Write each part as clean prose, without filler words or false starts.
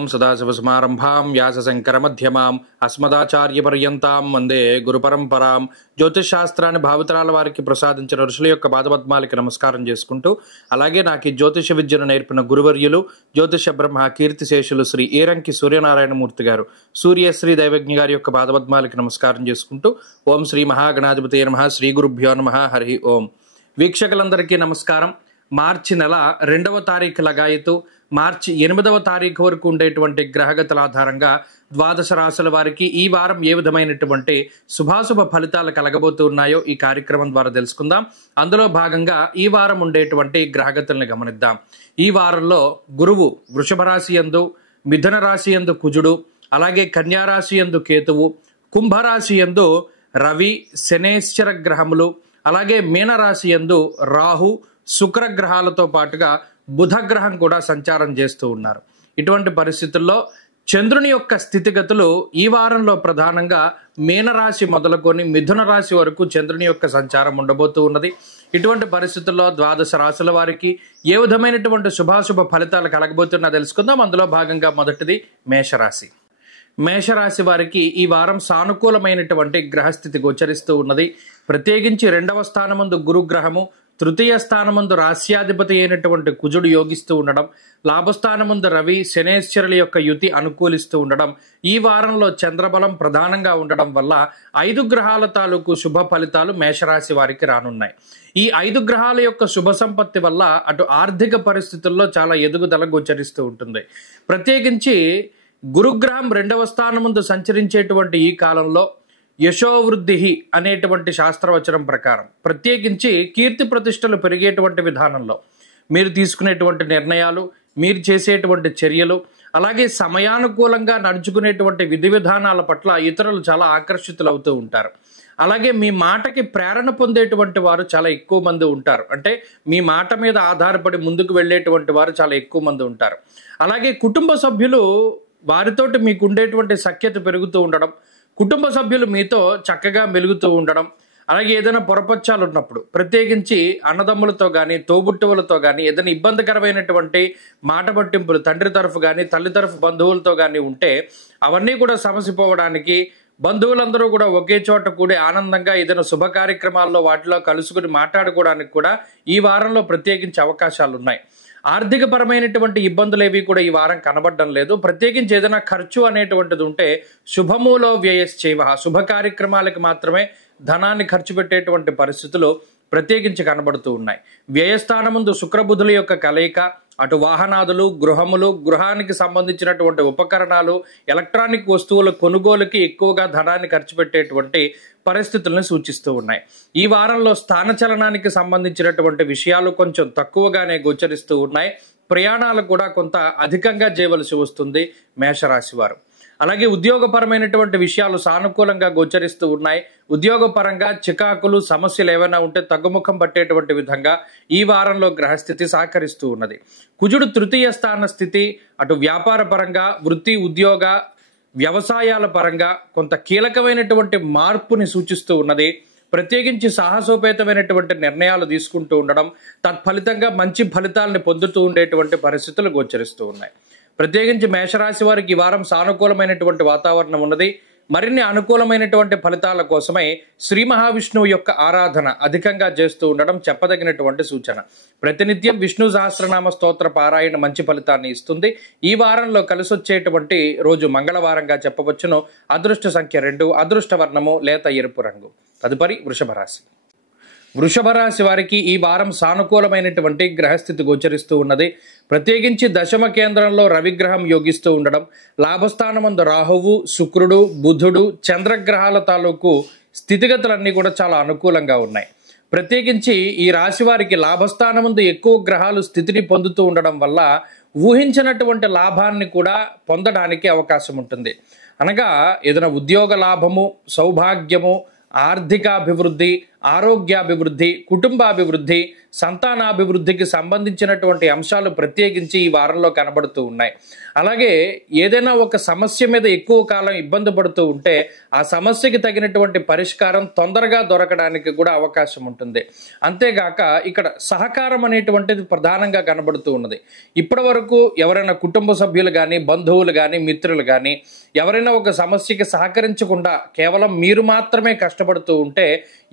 ఓం సదాశివసమారంభాం వ్యాసశంకరమధ్యమాం అస్మదాచార్యపర్యంతాం వందే గురుపరంపరాం. జ్యోతిష్ శాస్త్రాన్ని భావితరాల వారికి ప్రసాదించిన ఋషుల యొక్క పాదపద్మాలకి నమస్కారం చేసుకుంటూ, అలాగే నాకు ఈ జ్యోతిష విద్యను నేర్పిన గురువర్యులు జ్యోతిష బ్రహ్మ కీర్తిశేషులు శ్రీ ఏరంకి సూర్యనారాయణమూర్తి గారు, సూర్యశ్రీ దైవజ్ఞ గారి యొక్క పాదపద్మాలకి నమస్కారం చేసుకుంటూ, ఓం శ్రీ మహాగణాధిపతి నమః, శ్రీ గురుభ్యో నమః, హరి ఓం. వీక్షకులందరికీ నమస్కారం. మార్చి నెల 2వ తారీఖు లగాయతు మార్చి 8వ తారీఖు వరకు ఉండేటువంటి గ్రహగతుల ఆధారంగా ద్వాదశ రాశుల వారికి ఈ వారం ఏ విధమైనటువంటి శుభాశుభ ఫలితాలు కలగబోతూ ఉన్నాయో ఈ కార్యక్రమం ద్వారా తెలుసుకుందాం. అందులో భాగంగా ఈ వారం ఉండేటువంటి గ్రహగతుల్ని గమనిద్దాం. ఈ వారంలో గురువు వృషభ రాశి యందు, మిథున రాశి యందు కుజుడు, అలాగే కన్యా రాశి యందు కేతువు, కుంభరాశి యందు రవి, శనేశ్వర గ్రహములు, అలాగే మీనరాశి యందు రాహు, శుక్రగ్రహాలతో పాటుగా బుధ గ్రహం కూడా సంచారం చేస్తూ ఉన్నారు. ఇటువంటి పరిస్థితుల్లో చంద్రుని యొక్క స్థితిగతులు ఈ వారంలో ప్రధానంగా మీనరాశి మొదలుకొని మిథున రాశి వరకు చంద్రుని యొక్క సంచారం ఉండబోతూ ఉన్నది. ఇటువంటి పరిస్థితుల్లో ద్వాదశ రాశుల వారికి ఏ విధమైనటువంటి శుభాశుభ ఫలితాలు కలగబోతున్నా తెలుసుకుందాం. అందులో భాగంగా మొదటిది మేషరాశి. మేషరాశి వారికి ఈ వారం సానుకూలమైనటువంటి గ్రహస్థితి గోచరిస్తూ ఉన్నది. ప్రత్యేకించి 2వ స్థానమందు గురుగ్రహము, తృతీయ స్థానమందు రాశ్యాధిపతి అయినటువంటి కుజుడు యోగిస్తూ ఉండడం, లాభస్థానమందు రవి, శనేశ్వరుల యొక్క యుతి అనుకూలిస్తూ ఉండడం, ఈ వారంలో చంద్రబలం ప్రధానంగా ఉండడం వల్ల 5 గ్రహాల తాలూకు శుభ ఫలితాలు మేషరాశి వారికి రానున్నాయి. ఈ 5 గ్రహాల యొక్క శుభ సంపత్తి వల్ల అటు ఆర్థిక పరిస్థితుల్లో చాలా ఎదుగుదల గోచరిస్తూ ఉంటుంది. ప్రత్యేకించి గురుగ్రహం 2వ స్థానమందు సంచరించేటువంటి ఈ కాలంలో యశోవృద్ధి అనేటువంటి శాస్త్రవచనం ప్రకారం ప్రత్యేకించి కీర్తి ప్రతిష్టలు పెరిగేటువంటి విధానంలో మీరు తీసుకునేటువంటి నిర్ణయాలు, మీరు చేసేటువంటి చర్యలు, అలాగే సమయానుకూలంగా నడుచుకునేటువంటి విధి విధానాల పట్ల ఇతరులు చాలా ఆకర్షితులవుతూ ఉంటారు. అలాగే మీ మాటకి ప్రేరణ పొందేటువంటి వారు చాలా ఎక్కువ మంది ఉంటారు. అంటే మీ మాట మీద ఆధారపడి ముందుకు వెళ్ళేటువంటి వారు చాలా ఎక్కువ మంది ఉంటారు. అలాగే కుటుంబ సభ్యులు వారితోటి మీకు ఉండేటువంటి సఖ్యత పెరుగుతూ ఉండడం, కుటుంబ సభ్యులు మీతో చక్కగా మెలుగుతూ ఉండడం, అలాగే ఏదైనా పొరపచ్చాలు ఉన్నప్పుడు ప్రత్యేకించి అన్నదమ్ములతో కానీ తోబుట్టువులతో కానీ ఏదైనా ఇబ్బందికరమైనటువంటి మాట పట్టింపులు తండ్రి తరఫు కానీ తల్లి తరఫు బంధువులతో కానీ ఉంటే అవన్నీ కూడా సమసిపోవడానికి, బంధువులందరూ కూడా ఒకే చోట కూడి ఆనందంగా ఏదైనా శుభ కార్యక్రమాల్లో వాటిలో కలుసుకుని మాట్లాడుకోవడానికి కూడా ఈ వారంలో ప్రత్యేకించి అవకాశాలు ఉన్నాయి. ఆర్థిక పరమైనటువంటి ఇబ్బందులు ఏవి కూడా ఈ వారం కనబడడం లేదు. ప్రత్యేకించి ఏదైనా ఖర్చు అనేటువంటిది ఉంటే శుభమూలో వ్యయశ్చైవ, శుభ కార్యక్రమాలకు మాత్రమే ధనాన్ని ఖర్చు పెట్టేటువంటి పరిస్థితులు ప్రత్యేకించి కనబడుతూ ఉన్నాయి. వ్యయస్థానముందు శుక్రబుధుల యొక్క కలయిక అటు వాహనాదులు, గృహములు, గృహానికి సంబంధించినటువంటి ఉపకరణాలు, ఎలక్ట్రానిక్ వస్తువుల కొనుగోలుకి ఎక్కువగా ధనాన్ని ఖర్చు పెట్టేటువంటి పరిస్థితులను సూచిస్తూ ఉన్నాయి. ఈ వారంలో స్థానచలనానికి సంబంధించినటువంటి విషయాలు కొంచెం తక్కువగానే గోచరిస్తూ ఉన్నాయి. ప్రయాణాలు కూడా కొంత అధికంగా చేయవలసి వస్తుంది మేషరాశి వారు. అలాగే ఉద్యోగపరమైనటువంటి విషయాలు సానుకూలంగా గోచరిస్తూ ఉన్నాయి. ఉద్యోగపరంగా చికాకులు, సమస్యలు ఏమైనా ఉంటే తగ్గుముఖం పట్టేటువంటి విధంగా ఈ వారంలో గ్రహస్థితి సహకరిస్తూ ఉన్నది. కుజుడు తృతీయ స్థాన స్థితి అటు వ్యాపార పరంగా, వృత్తి, ఉద్యోగ, వ్యవసాయాల పరంగా కొంత కీలకమైనటువంటి మార్పుని సూచిస్తూ ఉన్నది. ప్రత్యేకించి సాహసోపేతమైనటువంటి నిర్ణయాలు తీసుకుంటూ ఉండడం, తత్ఫలితంగా మంచి ఫలితాలను పొందుతూ ఉండేటువంటి పరిస్థితులు గోచరిస్తూ ఉన్నాయి. ప్రత్యేకించి మేషరాశి వారికి ఈ వారం సానుకూలమైనటువంటి వాతావరణం ఉన్నది. మరిన్ని అనుకూలమైనటువంటి ఫలితాల కోసమై శ్రీ మహావిష్ణువు యొక్క ఆరాధన అధికంగా చేస్తూ ఉండడం చెప్పదగినటువంటి సూచన. ప్రతినిత్యం విష్ణు సహస్రనామ స్తోత్ర పారాయణ మంచి ఫలితాన్ని ఇస్తుంది. ఈ వారంలో కలిసొచ్చేటువంటి రోజు మంగళవారంగా చెప్పవచ్చును. అదృష్ట సంఖ్య 2, అదృష్ట వర్ణము లేత ఎరుపు రంగు. తదుపరి వృషభ రాశి. వృషభ రాశి వారికి ఈ వారం సానుకూలమైనటువంటి గ్రహస్థితి గోచరిస్తూ ఉన్నది. ప్రత్యేకించి దశమ కేంద్రంలో రవిగ్రహం యోగిస్తూ ఉండడం, లాభస్థానమందు రాహువు, శుక్రుడు, బుధుడు, చంద్రగ్రహాల తాలూకు స్థితిగతులన్నీ కూడా చాలా అనుకూలంగా ఉన్నాయి. ప్రత్యేకించి ఈ రాశి వారికి లాభస్థానమందు ఎక్కువ గ్రహాలు స్థితిని పొందుతూ ఉండడం వల్ల ఊహించినటువంటి లాభాన్ని కూడా పొందడానికి అవకాశం ఉంటుంది. అనగా ఏదైనా ఉద్యోగ లాభము, సౌభాగ్యము, ఆర్థికాభివృద్ధి, ఆరోగ్యాభివృద్ధి, కుటుంబాభివృద్ధి, సంతానాభివృద్ధికి సంబంధించినటువంటి అంశాలు ప్రత్యేకించి ఈ వారంలో కనబడుతూ ఉన్నాయి. అలాగే ఏదైనా ఒక సమస్య మీద ఎక్కువ కాలం ఇబ్బంది పడుతూ ఉంటే ఆ సమస్యకి తగినటువంటి పరిష్కారం తొందరగా దొరకడానికి కూడా అవకాశం ఉంటుంది. అంతేగాక ఇక్కడ సహకారం అనేటువంటిది ప్రధానంగా కనబడుతూ ఉన్నది. ఇప్పటి వరకు ఎవరైనా కుటుంబ సభ్యులు కానీ, బంధువులు కానీ, మిత్రులు కానీ ఎవరైనా ఒక సమస్యకి సహకరించకుండా కేవలం మీరు మాత్రమే కష్టపడుతూ ఉంటే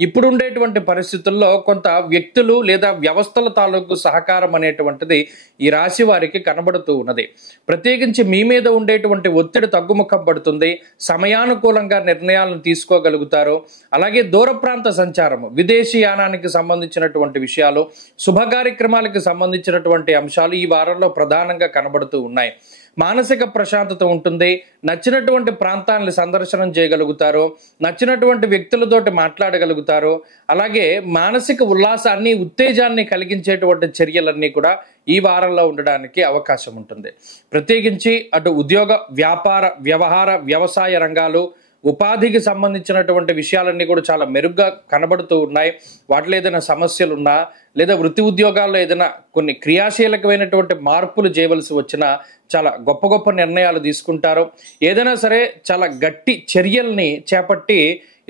ఇప్పుడు ఉండేటువంటి పరిస్థితుల్లో కొంత వ్యక్తులు లేదా వ్యవస్థల తాలూకు సహకారం అనేటువంటిది ఈ రాశి వారికి కనబడుతూ ఉన్నది. ప్రత్యేకించి మీ మీద ఉండేటువంటి ఒత్తిడి తగ్గుముఖం పడుతుంది. సమయానుకూలంగా నిర్ణయాలను తీసుకోగలుగుతారు. అలాగే దూర ప్రాంత సంచారము, విదేశీ యానానికి సంబంధించినటువంటి విషయాలు, శుభ కార్యక్రమాలకు సంబంధించినటువంటి అంశాలు ఈ వారంలో ప్రధానంగా కనబడుతూ ఉన్నాయి. మానసిక ప్రశాంతత ఉంటుంది. నచ్చినటువంటి ప్రాంతాలను సందర్శనం చేయగలుగుతారు. నచ్చినటువంటి వ్యక్తులతోటి మాట్లాడగలుగుతారు. అలాగే మానసిక ఉల్లాసాన్ని, ఉత్తేజాన్ని కలిగించేటువంటి చర్యలన్నీ కూడా ఈ వారంలో ఉండడానికి అవకాశం ఉంటుంది. ప్రత్యేకించి అటు ఉద్యోగ, వ్యాపార, వ్యవహార, వ్యవసాయ రంగాలు, ఉపాధికి సంబంధించినటువంటి విషయాలన్నీ కూడా చాలా మెరుగ్గా కనబడుతూ ఉన్నాయి. వాటిలో ఏదైనా సమస్యలున్నా లేదా వృత్తి ఉద్యోగాల్లో ఏదైనా కొన్ని క్రియాశీలకమైనటువంటి మార్పులు చేయవలసి వచ్చినా చాలా గొప్ప గొప్ప నిర్ణయాలు తీసుకుంటారు. ఏదైనా సరే చాలా గట్టి చర్యల్ని చేపట్టి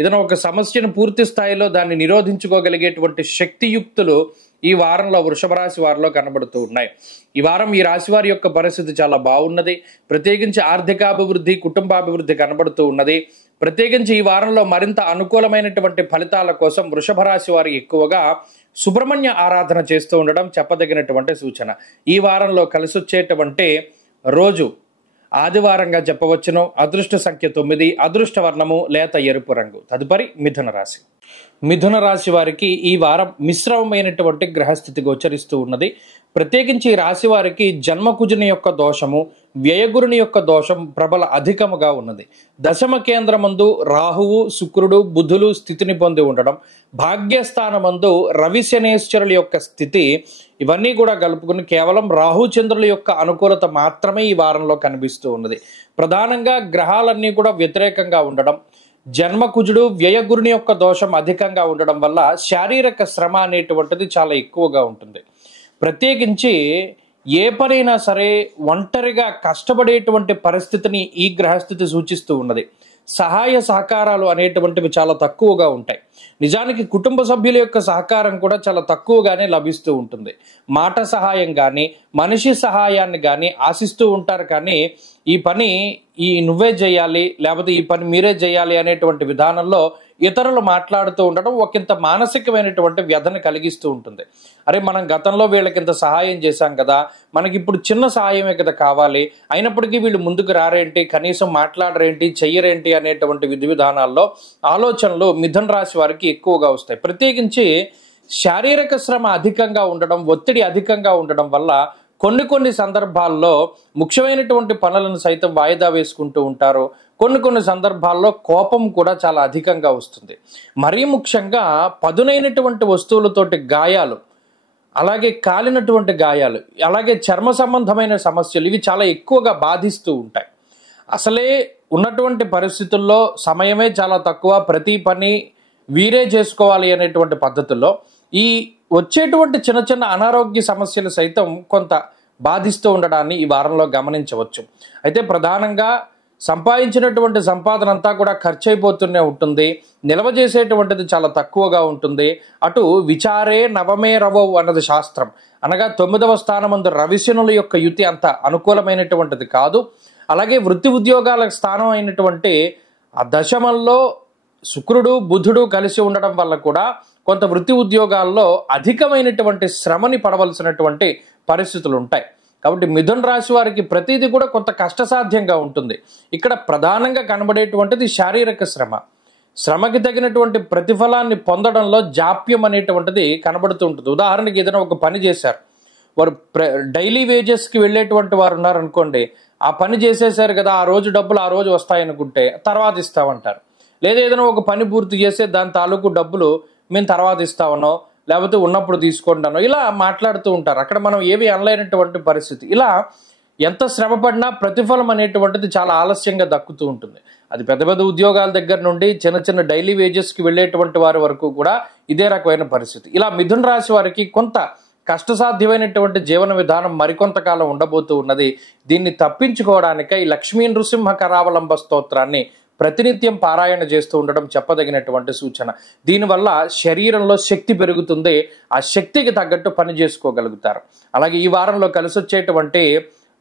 ఏదైనా ఒక సమస్యను పూర్తి స్థాయిలో దాన్ని నిరోధించుకోగలిగేటువంటి శక్తియుక్తులు ఈ వారంలో వృషభ రాశి వారిలో కనబడుతూ ఉన్నాయి. ఈ వారం ఈ రాశి వారి యొక్క పరిస్థితి చాలా బాగున్నది. ప్రత్యేకించి ఆర్థికాభివృద్ధి, కుటుంబాభివృద్ధి కనబడుతూ ఉన్నది. ప్రత్యేకించి ఈ వారంలో మరింత అనుకూలమైనటువంటి ఫలితాల కోసం వృషభ రాశి వారు ఎక్కువగా సుబ్రహ్మణ్య ఆరాధన చేస్తూ ఉండడం చెప్పదగినటువంటి సూచన. ఈ వారంలో కలిసొచ్చేటువంటి రోజు ఆదివారంగా చెప్పవచ్చును. అదృష్ట సంఖ్య 9, అదృష్ట వర్ణము లేత ఎరుపు రంగు. తదుపరి మిథున రాశి. మిథున రాశి వారికి ఈ వారం మిశ్రమమైనటువంటి గ్రహస్థితి గోచరిస్తూ ఉన్నది. ప్రత్యేకించి ఈ రాశి వారికి జన్మకుజుని యొక్క దోషము, వ్యయగురుని యొక్క దోషం ప్రబల అధికముగా ఉన్నది. దశమ కేంద్రమందు రాహువు, శుక్రుడు, బుధులు స్థితిని పొంది ఉండడం, భాగ్యస్థానమందు రవి శనేశ్వరుల యొక్క స్థితి, ఇవన్నీ కూడా కలుపుకుని కేవలం రాహుచంద్రుల యొక్క అనుకూలత మాత్రమే ఈ వారంలో కనిపిస్తూ ఉన్నది. ప్రధానంగా గ్రహాలన్నీ కూడా వ్యతిరేకంగా ఉండడం, జన్మకుజుడు, వ్యయగురుని యొక్క దోషం అధికంగా ఉండడం వల్ల శారీరక శ్రమ అనేటువంటిది చాలా ఎక్కువగా ఉంటుంది. ప్రత్యేకించి ఏ పనైనా సరే ఒంటరిగా కష్టపడేటువంటి పరిస్థితిని ఈ గ్రహస్థితి సూచిస్తూ ఉన్నది. సహాయ సహకారాలు అనేటువంటివి చాలా తక్కువగా ఉంటాయి. నిజానికి కుటుంబ సభ్యుల యొక్క సహకారం కూడా చాలా తక్కువగానే లభిస్తూ ఉంటుంది. మాట సహాయం కానీ, మనిషి సహాయాన్ని కానీ ఆశిస్తూ ఉంటారు. కానీ ఈ పని నువ్వే చేయాలి, లేకపోతే ఈ పని మీరే చేయాలి అనేటువంటి విధానంలో ఇతరులు మాట్లాడుతూ ఉండడం ఒకంత మానసికమైనటువంటి వ్యధను కలిగిస్తూ ఉంటుంది. అరే, మనం గతంలో వీళ్ళకింత సహాయం చేశాం కదా, మనకి ఇప్పుడు చిన్న సహాయమే కదా కావాలి, అయినప్పటికీ వీళ్ళు ముందుకు రారేంటి, కనీసం మాట్లాడరేంటి, చెయ్యరేంటి అనేటువంటి విధి విధానాల్లో ఆలోచనలు మిథున రాశి వారికి ఎక్కువగా వస్తాయి. ప్రత్యేకించి శారీరక శ్రమ అధికంగా ఉండడం, ఒత్తిడి అధికంగా ఉండడం వల్ల కొన్ని సందర్భాల్లో ముఖ్యమైనటువంటి పనులను సైతం వాయిదా వేసుకుంటూ ఉంటారు. కొన్ని సందర్భాల్లో కోపం కూడా చాలా అధికంగా వస్తుంది. మరీ ముఖ్యంగా పదునైనటువంటి వస్తువులతోటి గాయాలు, అలాగే కాలినటువంటి గాయాలు, అలాగే చర్మ సంబంధమైన సమస్యలు, ఇవి చాలా ఎక్కువగా బాధిస్తూ ఉంటాయి. అసలే ఉన్నటువంటి పరిస్థితుల్లో సమయమే చాలా తక్కువ, ప్రతి పని వీరే చేసుకోవాలి అనేటువంటి పద్ధతుల్లో ఈ వచ్చేటువంటి చిన్న చిన్న అనారోగ్య సమస్యలు సైతం కొంత బాధిస్తూ ఉండడాన్ని ఈ వారంలో గమనించవచ్చు. అయితే ప్రధానంగా సంపాదించినటువంటి సంపాదన అంతా కూడా ఖర్చు అయిపోతూనే ఉంటుంది. నిల్వ చేసేటువంటిది చాలా తక్కువగా ఉంటుంది. అటు విచారే నవమే రవవు అన్నది శాస్త్రం. అనగా 9వ స్థానమందు రవిశనుల యొక్క యుతి అంత అనుకూలమైనటువంటిది కాదు. అలాగే వృత్తి ఉద్యోగాల స్థానం అయినటువంటి ఆ దశమంలో శుక్రుడు, బుధుడు కలిసి ఉండడం వల్ల కూడా కొంత వృత్తి ఉద్యోగాల్లో అధికమైనటువంటి శ్రమని పడవలసినటువంటి పరిస్థితులు ఉంటాయి. కాబట్టి మిథున రాశి వారికి ప్రతిదీ కూడా కొంత కష్టసాధ్యంగా ఉంటుంది. ఇక్కడ ప్రధానంగా కనబడేటువంటిది శారీరక శ్రమ. శ్రమకి తగినటువంటి ప్రతిఫలాన్ని పొందడంలో జాప్యం అనేటువంటిది కనబడుతూ ఉంటుంది. ఉదాహరణకి ఏదైనా ఒక పని చేశారు, వారు డైలీ వేజెస్కి వెళ్ళేటువంటి వారు ఉన్నారనుకోండి, ఆ పని చేసేసారు కదా, ఆ రోజు డబ్బులు ఆ రోజు వస్తాయనుకుంటే తర్వాత ఇస్తామంటారు. లేదా ఏదైనా ఒక పని పూర్తి చేస్తే దాని తాలూకు డబ్బులు మేము తర్వాత ఇస్తామనో, లేకపోతే ఉన్నప్పుడు తీసుకుంటానో ఇలా మాట్లాడుతూ ఉంటారు. అక్కడ మనం ఏవి అనలేనటువంటి పరిస్థితి. ఇలా ఎంత శ్రమ పడినా ప్రతిఫలం అనేటువంటిది చాలా ఆలస్యంగా దక్కుతూ ఉంటుంది. అది పెద్ద పెద్ద ఉద్యోగాల దగ్గర నుండి చిన్న చిన్న డైలీ వేజెస్కి వెళ్ళేటువంటి వారి వరకు కూడా ఇదే రకమైన పరిస్థితి. ఇలా మిథున రాశి వారికి కొంత కష్టసాధ్యమైనటువంటి జీవన విధానం మరికొంతకాలం ఉండబోతూ ఉన్నది. దీన్ని తప్పించుకోవడానికై లక్ష్మీ నృసింహ కరావలంబ స్తోత్రాన్ని ప్రతినిత్యం పారాయణ చేస్తూ ఉండడం చెప్పదగినటువంటి సూచన. దీనివల్ల శరీరంలో శక్తి పెరుగుతుంది, ఆ శక్తికి తగ్గట్టు పని చేసుకోగలుగుతారు. అలాగే ఈ వారంలో కలిసి వచ్చేటువంటి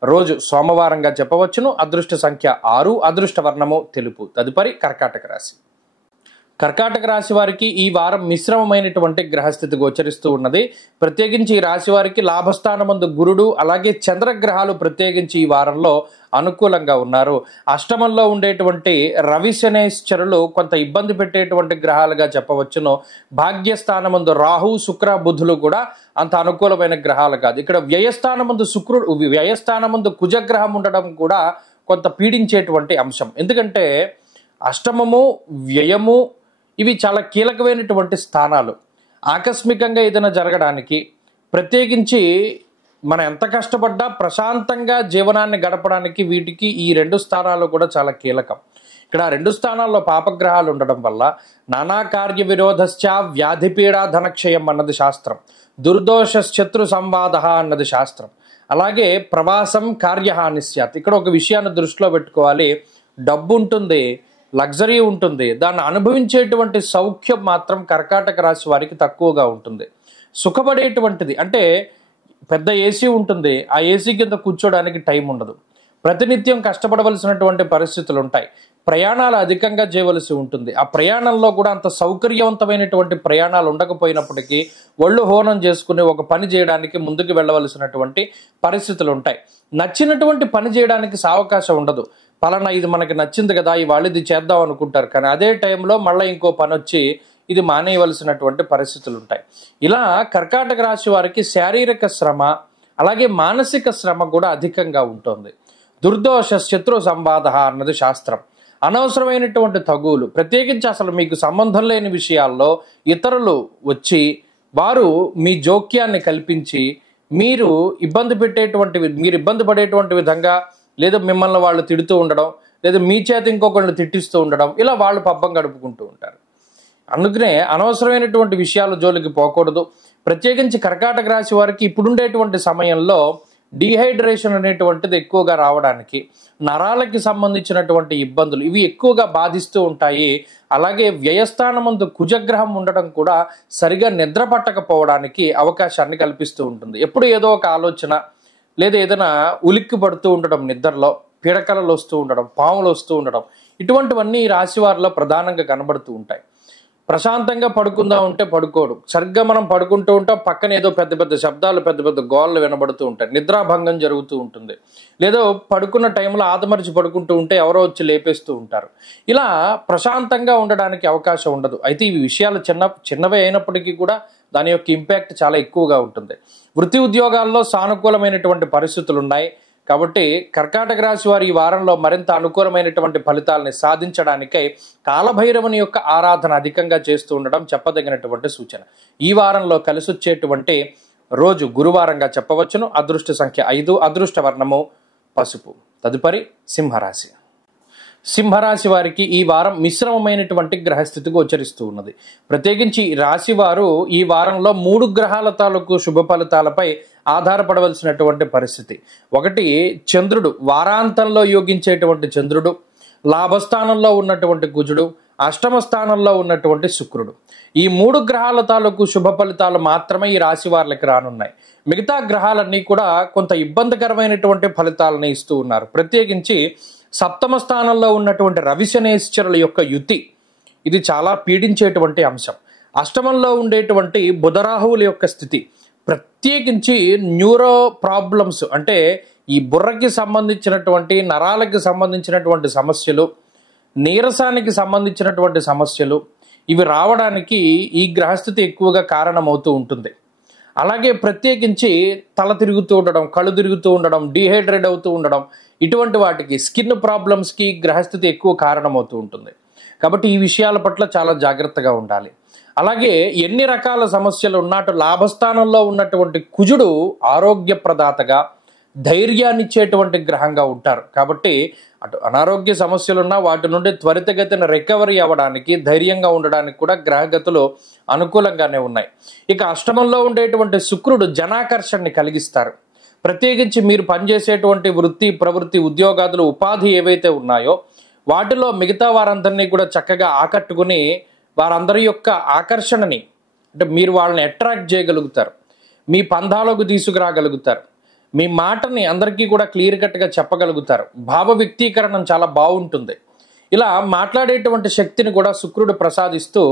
రోజు సోమవారంగా చెప్పవచ్చును. అదృష్ట సంఖ్య 6, అదృష్ట వర్ణము తెలుపు. తదుపరి కర్కాటక రాశి. కర్కాటక రాశి వారికి ఈ వారం మిశ్రమమైనటువంటి గ్రహస్థితి గోచరిస్తూ ఉన్నది. ప్రత్యేకించి ఈ రాశి వారికి లాభస్థానమందు గురుడు అలాగే చంద్రగ్రహాలు ప్రత్యేకించి ఈ వారంలో అనుకూలంగా ఉన్నారు. అష్టమంలో ఉండేటువంటి రవి శనేశ్వరులు కొంత ఇబ్బంది పెట్టేటువంటి గ్రహాలుగా చెప్పవచ్చును. భాగ్యస్థానమందు రాహు శుక్ర బుధులు కూడా అంత అనుకూలమైన గ్రహాలు కాదు. ఇక్కడ వ్యయస్థానమందు కుజగ్రహం ఉండడం కూడా కొంత పీడించేటువంటి అంశం. ఎందుకంటే అష్టమము వ్యయము ఇవి చాలా కీలకమైనటువంటి స్థానాలు. ఆకస్మికంగా ఏదైనా జరగడానికి, ప్రత్యేకించి మనం ఎంత కష్టపడ్డా ప్రశాంతంగా జీవనాన్ని గడపడానికి వీటికి ఈ 2 స్థానాలు కూడా చాలా కీలకం. ఇక్కడ 2 స్థానాల్లో పాపగ్రహాలు ఉండడం వల్ల నానా కార్య విరోధశ్చ వ్యాధిపీడా ధనక్షయం అన్నది శాస్త్రం, దుర్దోష శత్రు సంవాద అన్నది శాస్త్రం. అలాగే ప్రవాసం కార్యహాని స్యాత్. ఇక్కడ ఒక విషయాన్ని దృష్టిలో పెట్టుకోవాలి. డబ్బు ఉంటుంది, లగ్జరీ ఉంటుంది, దాన్ని అనుభవించేటువంటి సౌఖ్యం మాత్రం కర్కాటక రాశి వారికి తక్కువగా ఉంటుంది. సుఖపడేటువంటిది అంటే పెద్ద ఏసీ ఉంటుంది, ఆ ఏసీ కింద కూర్చోడానికి టైం ఉండదు. ప్రతినిత్యం కష్టపడవలసినటువంటి పరిస్థితులు ఉంటాయి. ప్రయాణాలు అధికంగా చేయవలసి ఉంటుంది. ఆ ప్రయాణంలో కూడా అంత సౌకర్యవంతమైనటువంటి ప్రయాణాలు ఉండకపోయినప్పటికీ ఒళ్ళు హోనం చేసుకుని ఒక పని చేయడానికి ముందుకు వెళ్ళవలసినటువంటి పరిస్థితులు ఉంటాయి. నచ్చినటువంటి పని చేయడానికి సావకాశం ఉండదు. పలానా ఇది మనకి నచ్చింది కదా, ఇవాళ ఇది చేద్దాం అనుకుంటారు, కానీ అదే టైంలో మళ్ళీ ఇంకో పని వచ్చి ఇది మానేయవలసినటువంటి పరిస్థితులు ఉంటాయి. ఇలా కర్కాటక రాశి వారికి శారీరక శ్రమ అలాగే మానసిక శ్రమ కూడా అధికంగా ఉంటుంది. దుర్దోష శత్రు సంవాద అన్నది శాస్త్రం. అనవసరమైనటువంటి తగువులు, ప్రత్యేకించి అసలు మీకు సంబంధం లేని విషయాల్లో ఇతరులు వచ్చి వారు మీ జోక్యాన్ని కల్పించి మీరు ఇబ్బంది పడేటువంటి విధంగా, లేదా మిమ్మల్ని వాళ్ళు తిడుతూ ఉండడం, లేదా మీ చేత ఇంకొకళ్ళు తిట్టిస్తూ ఉండడం, ఇలా వాళ్ళు పబ్బం గడుపుకుంటూ ఉంటారు. అందుకనే అనవసరమైనటువంటి విషయాల జోలికి పోకూడదు. ప్రత్యేకించి కర్కాటక రాశి వారికి ఇప్పుడుండేటువంటి సమయంలో డీహైడ్రేషన్ అనేటువంటిది ఎక్కువగా రావడానికి, నరాలకి సంబంధించినటువంటి ఇబ్బందులు ఇవి ఎక్కువగా బాధిస్తూ ఉంటాయి. అలాగే వ్యయస్థానమందు కుజగ్రహం ఉండడం కూడా సరిగా నిద్ర పట్టకపోవడానికి అవకాశాన్ని కల్పిస్తూ ఉంటుంది. ఎప్పుడు ఏదో ఒక ఆలోచన లేదా ఏదైనా ఉలిక్కి పడుతూ ఉండడం, నిద్రలో పీడకలలు వస్తూ ఉండడం, పాములు వస్తూ ఉండడం, ఇటువంటివన్నీ ఈ రాశి వారిలో ప్రధానంగా కనబడుతూ ఉంటాయి. ప్రశాంతంగా పడుకుందాం ఉంటే పడుకోడు, సరిగ్గా మనం పడుకుంటూ ఉంటాం, పక్కన ఏదో పెద్ద పెద్ద శబ్దాలు పెద్ద పెద్ద గోళ్ళు వినబడుతూ ఉంటాయి, నిద్రాభంగం జరుగుతూ ఉంటుంది. లేదో పడుకున్న టైంలో ఆదమరిచి పడుకుంటూ ఉంటే ఎవరో వచ్చి లేపేస్తూ ఉంటారు. ఇలా ప్రశాంతంగా ఉండడానికి అవకాశం ఉండదు. అయితే ఈ విషయాలు చిన్నవే అయినప్పటికీ కూడా దాని యొక్క ఇంపాక్ట్ చాలా ఎక్కువగా ఉంటుంది. వృత్తి ఉద్యోగాల్లో సానుకూలమైనటువంటి పరిస్థితులు ఉన్నాయి. కాబట్టి కర్కాటక రాశి వారి ఈ వారంలో మరింత అనుకూలమైనటువంటి ఫలితాలని సాధించడానికై కాలభైరవుని యొక్క ఆరాధన అధికంగా చేస్తూ ఉండడం చెప్పదగినటువంటి సూచన. ఈ వారంలో కలిసి వచ్చేటువంటి రోజు గురువారంగా చెప్పవచ్చును. అదృష్ట సంఖ్య 5, అదృష్ట వర్ణము పసుపు. తదుపరి సింహరాశి. సింహరాశి వారికి ఈ వారం మిశ్రమమైనటువంటి గ్రహస్థితి గోచరిస్తూ ఉన్నది. ప్రత్యేకించి రాశి వారు ఈ వారంలో 3 గ్రహాల తాలూకు శుభ ఫలితాలపై ఆధారపడవలసినటువంటి పరిస్థితి. ఒకటి చంద్రుడు, వారాంతంలో యోగించేటువంటి చంద్రుడు, లాభస్థానంలో ఉన్నటువంటి కుజుడు, అష్టమ స్థానంలో ఉన్నటువంటి శుక్రుడు. ఈ 3 గ్రహాల తాలూకు శుభ ఫలితాలు మాత్రమే ఈ రాశి వారికి రానున్నాయి. మిగతా గ్రహాలన్నీ కూడా కొంత ఇబ్బందికరమైనటువంటి ఫలితాలను ఇస్తూ ఉన్నారు. ప్రత్యేకించి సప్తమ స్థానంలో ఉన్నటువంటి రవి శనేశ్వరుల యొక్క యుతి, ఇది చాలా పీడించేటువంటి అంశం. అష్టమంలో ఉండేటువంటి బుధరాహువుల యొక్క స్థితి, ప్రత్యేకించి న్యూరో ప్రాబ్లమ్స్ అంటే ఈ బుర్రకి సంబంధించినటువంటి నరాలకి సంబంధించినటువంటి సమస్యలు, నీరసానికి సంబంధించినటువంటి సమస్యలు, ఇవి రావడానికి ఈ గ్రహస్థితి ఎక్కువగా కారణమవుతూ ఉంటుంది. అలాగే ప్రత్యేకించి తల తిరుగుతూ ఉండడం, కళ్ళు తిరుగుతూ ఉండడం, డీహైడ్రేట్ అవుతూ ఉండడం, ఇటువంటి వాటికి స్కిన్ ప్రాబ్లమ్స్కి గ్రహస్థితి ఎక్కువ కారణమవుతూ ఉంటుంది. కాబట్టి ఈ విషయాల పట్ల చాలా జాగ్రత్తగా ఉండాలి. అలాగే ఎన్ని రకాల సమస్యలు ఉన్నట్టు లాభస్థానంలో ఉన్నటువంటి కుజుడు ఆరోగ్యప్రదాతగా, ధైర్యాన్ని ఇచ్చేటువంటి గ్రహంగా ఉంటారు. కాబట్టి అటు అనారోగ్య సమస్యలున్నా వాటి నుండి త్వరితగతిన రికవరీ అవ్వడానికి, ధైర్యంగా ఉండడానికి కూడా గ్రహగతులు అనుకూలంగానే ఉన్నాయి. ఇక అష్టమంలో ఉండేటువంటి శుక్రుడు జనాకర్షణని కలిగిస్తారు. ప్రత్యేకించి మీరు పనిచేసేటువంటి వృత్తి, ప్రవృత్తి, ఉద్యోగాదులు, ఉపాధి ఏవైతే ఉన్నాయో వాటిలో మిగతా వారందరినీ కూడా చక్కగా ఆకట్టుకుని వారందరి యొక్క ఆకర్షణని, అంటే మీరు వాళ్ళని అట్రాక్ట్ చేయగలుగుతారు, మీ పంధాలకు తీసుకురాగలుగుతారు, మీ మాటని అందరికీ కూడా క్లియర్ కట్గా చెప్పగలుగుతారు, భావ వ్యక్తీకరణం చాలా బాగుంటుంది. ఇలా మాట్లాడేటువంటి శక్తిని కూడా శుక్రుడు ప్రసాదిస్తూ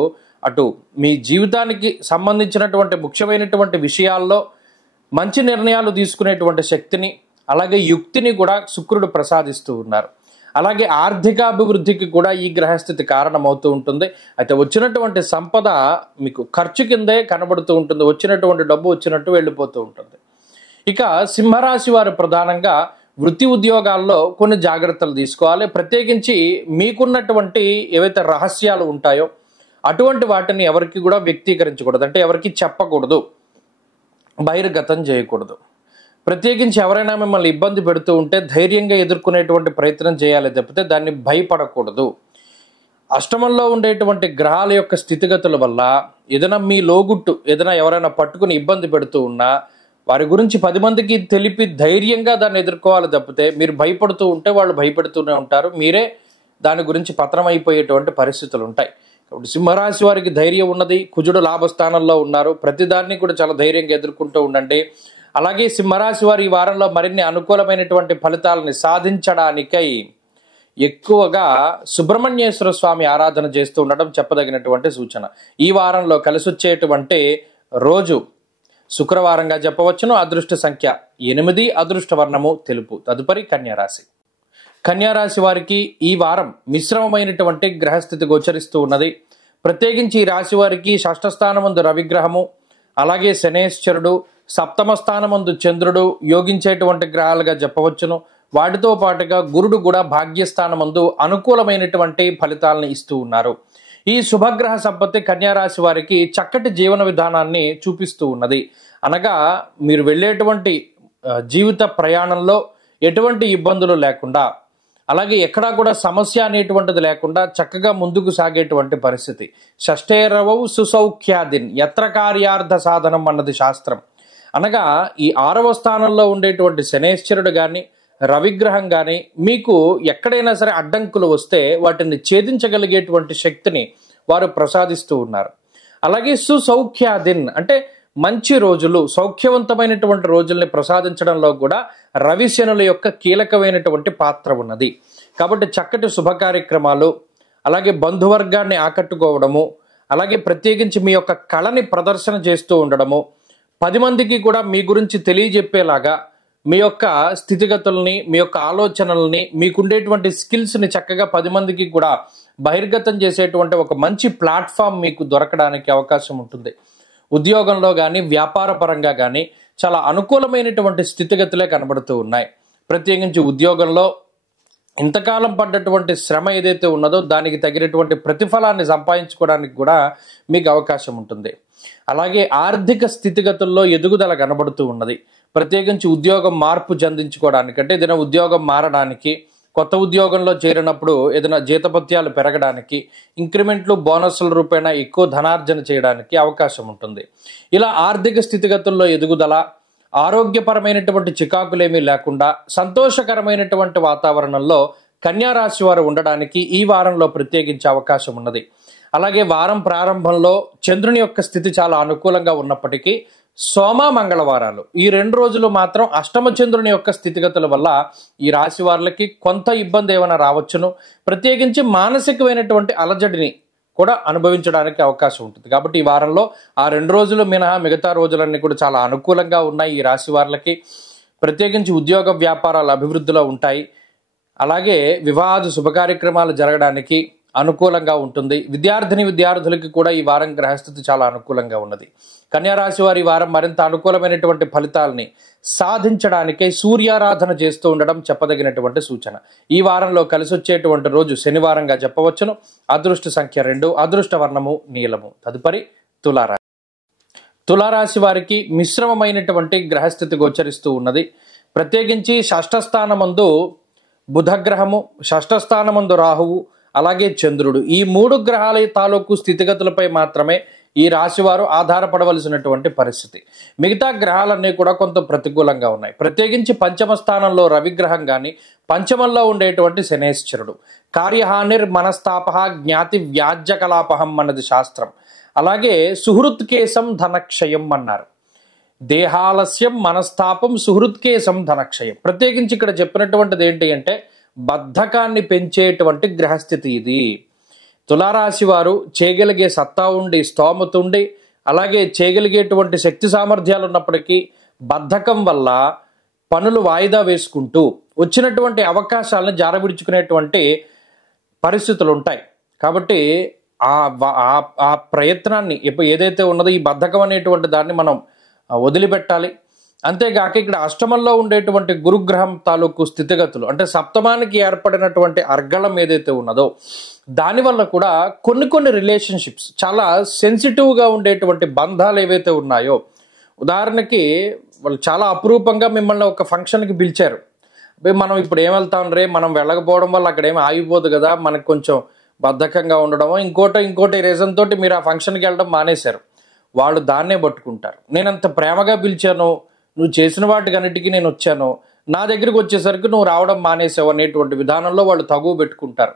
అటు మీ జీవితానికి సంబంధించినటువంటి ముఖ్యమైనటువంటి విషయాల్లో మంచి నిర్ణయాలు తీసుకునేటువంటి శక్తిని, అలాగే యుక్తిని కూడా శుక్రుడు ప్రసాదిస్తూ ఉన్నారు. అలాగే ఆర్థికాభివృద్ధికి కూడా ఈ గ్రహస్థితి కారణమవుతూ ఉంటుంది. అయితే వచ్చినటువంటి సంపద మీకు ఖర్చు కిందే కనబడుతూ ఉంటుంది, వచ్చినటువంటి డబ్బు వచ్చినట్టు వెళ్ళిపోతూ ఉంటుంది. ఇక సింహరాశి వారు ప్రధానంగా వృత్తి ఉద్యోగాల్లో కొన్ని జాగ్రత్తలు తీసుకోవాలి. ప్రత్యేకించి మీకున్నటువంటి ఏవైతే రహస్యాలు ఉంటాయో అటువంటి వాటిని ఎవరికి కూడా వ్యక్తీకరించకూడదు, అంటే ఎవరికి చెప్పకూడదు, బహిర్గతం చేయకూడదు. ప్రత్యేకించి ఎవరైనా మిమ్మల్ని ఇబ్బంది పెడుతూ ఉంటే ధైర్యంగా ఎదుర్కొనేటువంటి ప్రయత్నం చేయాలి తప్పితే దాన్ని భయపడకూడదు. అష్టమంలో ఉండేటువంటి గ్రహాల యొక్క స్థితిగతుల వల్ల ఏదైనా మీ లోగుట్టు ఏదైనా ఎవరైనా పట్టుకుని ఇబ్బంది పెడుతూ ఉన్నా వారి గురించి 10 మందికి తెలిపి ధైర్యంగా దాన్ని ఎదుర్కోవాలి తప్పితే మీరు భయపడుతూ ఉంటే వాళ్ళు భయపెడుతూనే ఉంటారు, మీరే దాని గురించి పతనం అయిపోయేటువంటి పరిస్థితులు ఉంటాయి. కాబట్టి సింహరాశి వారికి ధైర్యం ఉన్నది, కుజుడు లాభస్థానంలో ఉన్నారు, ప్రతిదాన్ని కూడా చాలా ధైర్యంగా ఎదుర్కొంటూ ఉండండి. అలాగే సింహరాశి వారు ఈ వారంలో మరిన్ని అనుకూలమైనటువంటి ఫలితాలని సాధించడానికై ఎక్కువగా సుబ్రహ్మణ్యేశ్వర స్వామి ఆరాధన చేస్తూ ఉండడం చెప్పదగినటువంటి సూచన. ఈ వారంలో కలిసి వచ్చేటువంటి రోజు శుక్రవారంగా చెప్పవచ్చును. అదృష్ట సంఖ్య 8, అదృష్ట వర్ణము తెలుపు. తదుపరి కన్యారాశి. కన్యారాశి వారికి ఈ వారం మిశ్రమమైనటువంటి గ్రహస్థితి గోచరిస్తూ ఉన్నది. ప్రత్యేకించి ఈ రాశి వారికి షష్ఠ స్థానమందు రవిగ్రహము, అలాగే శనేశ్వరుడు, సప్తమ స్థానమందు చంద్రుడు యోగించేటువంటి గ్రహాలుగా చెప్పవచ్చును. వాటితో పాటుగా గురుడు కూడా భాగ్యస్థానమందు అనుకూలమైనటువంటి ఫలితాలను ఇస్తూ ఉన్నారు. ఈ శుభగ్రహ సంపత్తి కన్యారాశి వారికి చక్కటి జీవన విధానాన్ని చూపిస్తూ ఉన్నది. అనగా మీరు వెళ్ళేటువంటి జీవిత ప్రయాణంలో ఎటువంటి ఇబ్బందులు లేకుండా, అలాగే ఎక్కడా కూడా సమస్య అనేటువంటిది లేకుండా చక్కగా ముందుకు సాగేటువంటి పరిస్థితి. షష్ఠేరవౌ సుసౌఖ్యాదిన్ యత్ర కార్యార్థ సాధనం అన్నది శాస్త్రం. అనగా ఈ 6వ స్థానంలో ఉండేటువంటి శనేశ్వరుడు కానీ రవిగ్రహం కానీ మీకు ఎక్కడైనా సరే అడ్డంకులు వస్తే వాటిని ఛేదించగలిగేటువంటి శక్తిని వారు ప్రసాదిస్తూ ఉన్నారు. అలాగే సుసౌఖ్యాదిన్ అంటే మంచి రోజులు, సౌఖ్యవంతమైనటువంటి రోజుల్ని ప్రసాదించడంలో కూడా రవి శనుల యొక్క కీలకమైనటువంటి పాత్ర ఉన్నది. కాబట్టి చక్కటి శుభ కార్యక్రమాలు, అలాగే బంధువర్గాన్ని ఆకట్టుకోవడము, అలాగే ప్రత్యేకించి మీ యొక్క కళని ప్రదర్శన చేస్తూ ఉండడము, 10 మందికి కూడా మీ గురించి తెలియజెప్పేలాగా మీ యొక్క స్థితిగతుల్ని, మీ యొక్క ఆలోచనల్ని, మీకుండేటువంటి స్కిల్స్ని చక్కగా 10 మందికి కూడా బహిర్గతం చేసేటువంటి ఒక మంచి ప్లాట్ఫామ్ మీకు దొరకడానికి అవకాశం ఉంటుంది. ఉద్యోగంలో కానీ వ్యాపార పరంగా కానీ చాలా అనుకూలమైనటువంటి స్థితిగతులే కనబడుతూ ఉన్నాయి. ప్రత్యేకించి ఉద్యోగంలో ఇంతకాలం పడ్డటువంటి శ్రమ ఏదైతే ఉన్నదో దానికి తగినటువంటి ప్రతిఫలాన్ని సంపాదించుకోవడానికి కూడా మీకు అవకాశం ఉంటుంది. అలాగే ఆర్థిక స్థితిగతుల్లో ఎదుగుదల కనబడుతూ ఉన్నది. ప్రత్యేకించి ఉద్యోగం మార్పు చెందించుకోవడానికి, అంటే ఏదైనా ఉద్యోగం మారడానికి, కొత్త ఉద్యోగంలో చేరినప్పుడు ఏదైనా జీతభత్యాలు పెరగడానికి, ఇంక్రిమెంట్లు, బోనస్ల రూపేణా ఎక్కువ ధనార్జన చేయడానికి అవకాశం ఉంటుంది. ఇలా ఆర్థిక స్థితిగతుల్లో ఎదుగుదల, ఆరోగ్యపరమైనటువంటి చికాకులేమీ లేకుండా సంతోషకరమైనటువంటి వాతావరణంలో కన్యారాశి వారు ఉండడానికి ఈ వారంలో ప్రత్యేకించే అవకాశం ఉన్నది. అలాగే వారం ప్రారంభంలో చంద్రుని యొక్క స్థితి చాలా అనుకూలంగా ఉన్నప్పటికీ సోమ మంగళవారాలు ఈ 2 రోజులు మాత్రం అష్టమ చంద్రుని యొక్క స్థితిగతుల వల్ల ఈ రాశి వారికి కొంత ఇబ్బంది ఏమైనా రావచ్చును. ప్రత్యేకించి మానసికమైనటువంటి అలజడిని కూడా అనుభవించడానికి అవకాశం ఉంటుంది. కాబట్టి ఈ వారంలో ఆ 2 రోజులు మినహా మిగతా రోజులన్నీ కూడా చాలా అనుకూలంగా ఉన్నాయి ఈ రాశి వారికి. ప్రత్యేకించి ఉద్యోగ వ్యాపారాలు అభివృద్ధిలో ఉంటాయి. అలాగే వివాహాది శుభకార్యక్రమాలు జరగడానికి అనుకూలంగా ఉంటుంది. విద్యార్థులకి కూడా ఈ వారం గ్రహస్థితి చాలా అనుకూలంగా ఉన్నది. కన్యారాశి వారి ఈ వారం మరింత అనుకూలమైనటువంటి ఫలితాలని సాధించడానికై సూర్యారాధన చేస్తూ ఉండడం చెప్పదగినటువంటి సూచన. ఈ వారంలో కలిసి వచ్చేటువంటి రోజు శనివారంగా చెప్పవచ్చును. అదృష్ట సంఖ్య 2, అదృష్ట వర్ణము నీలము. తదుపరి తులారాశి. తులారాశి వారికి మిశ్రమమైనటువంటి గ్రహస్థితి గోచరిస్తూ ఉన్నది. ప్రత్యేకించి షష్ఠస్థానమందు బుధగ్రహము, షష్ఠస్థానమందు రాహువు, అలాగే చంద్రుడు, ఈ 3 గ్రహాల తాలూకు స్థితిగతులపై మాత్రమే ఈ రాశివారు ఆధారపడవలసినటువంటి పరిస్థితి. మిగతా గ్రహాలన్నీ కూడా కొంత ప్రతికూలంగా ఉన్నాయి. ప్రత్యేకించి పంచమ స్థానంలో రవిగ్రహం కానీ, పంచమంలో ఉండేటువంటి శనేశ్వరుడు. కార్యహానిర్ మనస్తాప జ్ఞాతి వ్యాజ్య కలాపహం అన్నది శాస్త్రం. అలాగే సుహృత్కేశం ధనక్షయం అన్నారు. దేహాలస్యం మనస్తాపం సుహృత్కేశం ధనక్షయం. ప్రత్యేకించి ఇక్కడ చెప్పినటువంటిది ఏంటి అంటే బద్ధకాన్ని పెంచేటువంటి గ్రహస్థితి ఇది. తులారాశి వారు చేయగలిగే సత్తా ఉండి, స్తోమత ఉండి, అలాగే చేయగలిగేటువంటి శక్తి సామర్థ్యాలు ఉన్నప్పటికీ బద్ధకం వల్ల పనులు వాయిదా వేసుకుంటూ వచ్చినటువంటి అవకాశాలను జారవిడుచుకునేటువంటి పరిస్థితులు ఉంటాయి. కాబట్టి ఆ ప్రయత్నాన్ని ఏదైతే ఉన్నదో ఈ బద్ధకం అనేటువంటి దాన్ని మనం వదిలిపెట్టాలి. అంతేగాక ఇక్కడ అష్టమంలో ఉండేటువంటి గురుగ్రహం తాలూకు స్థితిగతులు అంటే సప్తమానికి ఏర్పడినటువంటి అర్గళం ఏదైతే ఉన్నదో దానివల్ల కూడా కొన్ని రిలేషన్షిప్స్ చాలా సెన్సిటివ్గా ఉండేటువంటి బంధాలు ఏవైతే ఉన్నాయో, ఉదాహరణకి వాళ్ళు చాలా అపురూపంగా మిమ్మల్ని ఒక ఫంక్షన్కి పిలిచారు. మనం ఇప్పుడు ఏం వెళ్తాం రే, మనం వెళ్ళకపోవడం వల్ల అక్కడ ఏమి ఆగిపోదు కదా, మనకు కొంచెం బద్ధకంగా ఉండడమో ఇంకోటి రీజన్ తోటి మీరు ఆ ఫంక్షన్కి వెళ్ళడం మానేశారు. వాళ్ళు దాన్నే పట్టుకుంటారు. నేను అంత ప్రేమగా పిలిచాను, నువ్వు చేసిన వాటికన్నిటికీ నేను వచ్చాను, నా దగ్గరికి వచ్చేసరికి నువ్వు రావడం మానేసావు అనేటువంటి విధానంలో వాళ్ళు తగువ పెట్టుకుంటారు.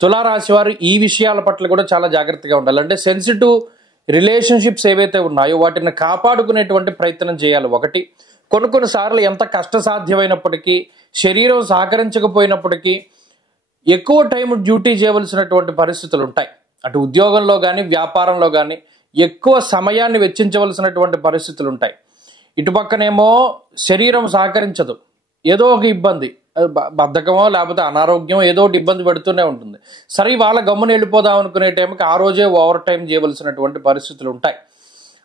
తులారాశి వారు ఈ విషయాల పట్ల కూడా చాలా జాగ్రత్తగా ఉండాలి. అంటే సెన్సిటివ్ రిలేషన్షిప్స్ ఏవైతే ఉన్నాయో వాటిని కాపాడుకునేటువంటి ప్రయత్నం చేయాలి. ఒకటి, కొన్నిసార్లు ఎంత కష్టసాధ్యమైనప్పటికీ, శరీరం సహకరించకపోయినప్పటికీ ఎక్కువ టైం డ్యూటీ చేయవలసినటువంటి పరిస్థితులు ఉంటాయి. అటు ఉద్యోగంలో కానీ, వ్యాపారంలో కానీ ఎక్కువ సమయాన్ని వెచ్చించవలసినటువంటి పరిస్థితులు ఉంటాయి. ఇటుపక్కనేమో శరీరం సహకరించదు, ఏదో ఒక ఇబ్బంది, బద్ధకమో లేకపోతే అనారోగ్యం ఏదో ఒకటి ఇబ్బంది పెడుతూనే ఉంటుంది. సరే వాళ్ళ గమ్మున వెళ్ళిపోదాం అనుకునే టైంకి ఆ రోజే ఓవర్ టైం చేయవలసినటువంటి పరిస్థితులు ఉంటాయి.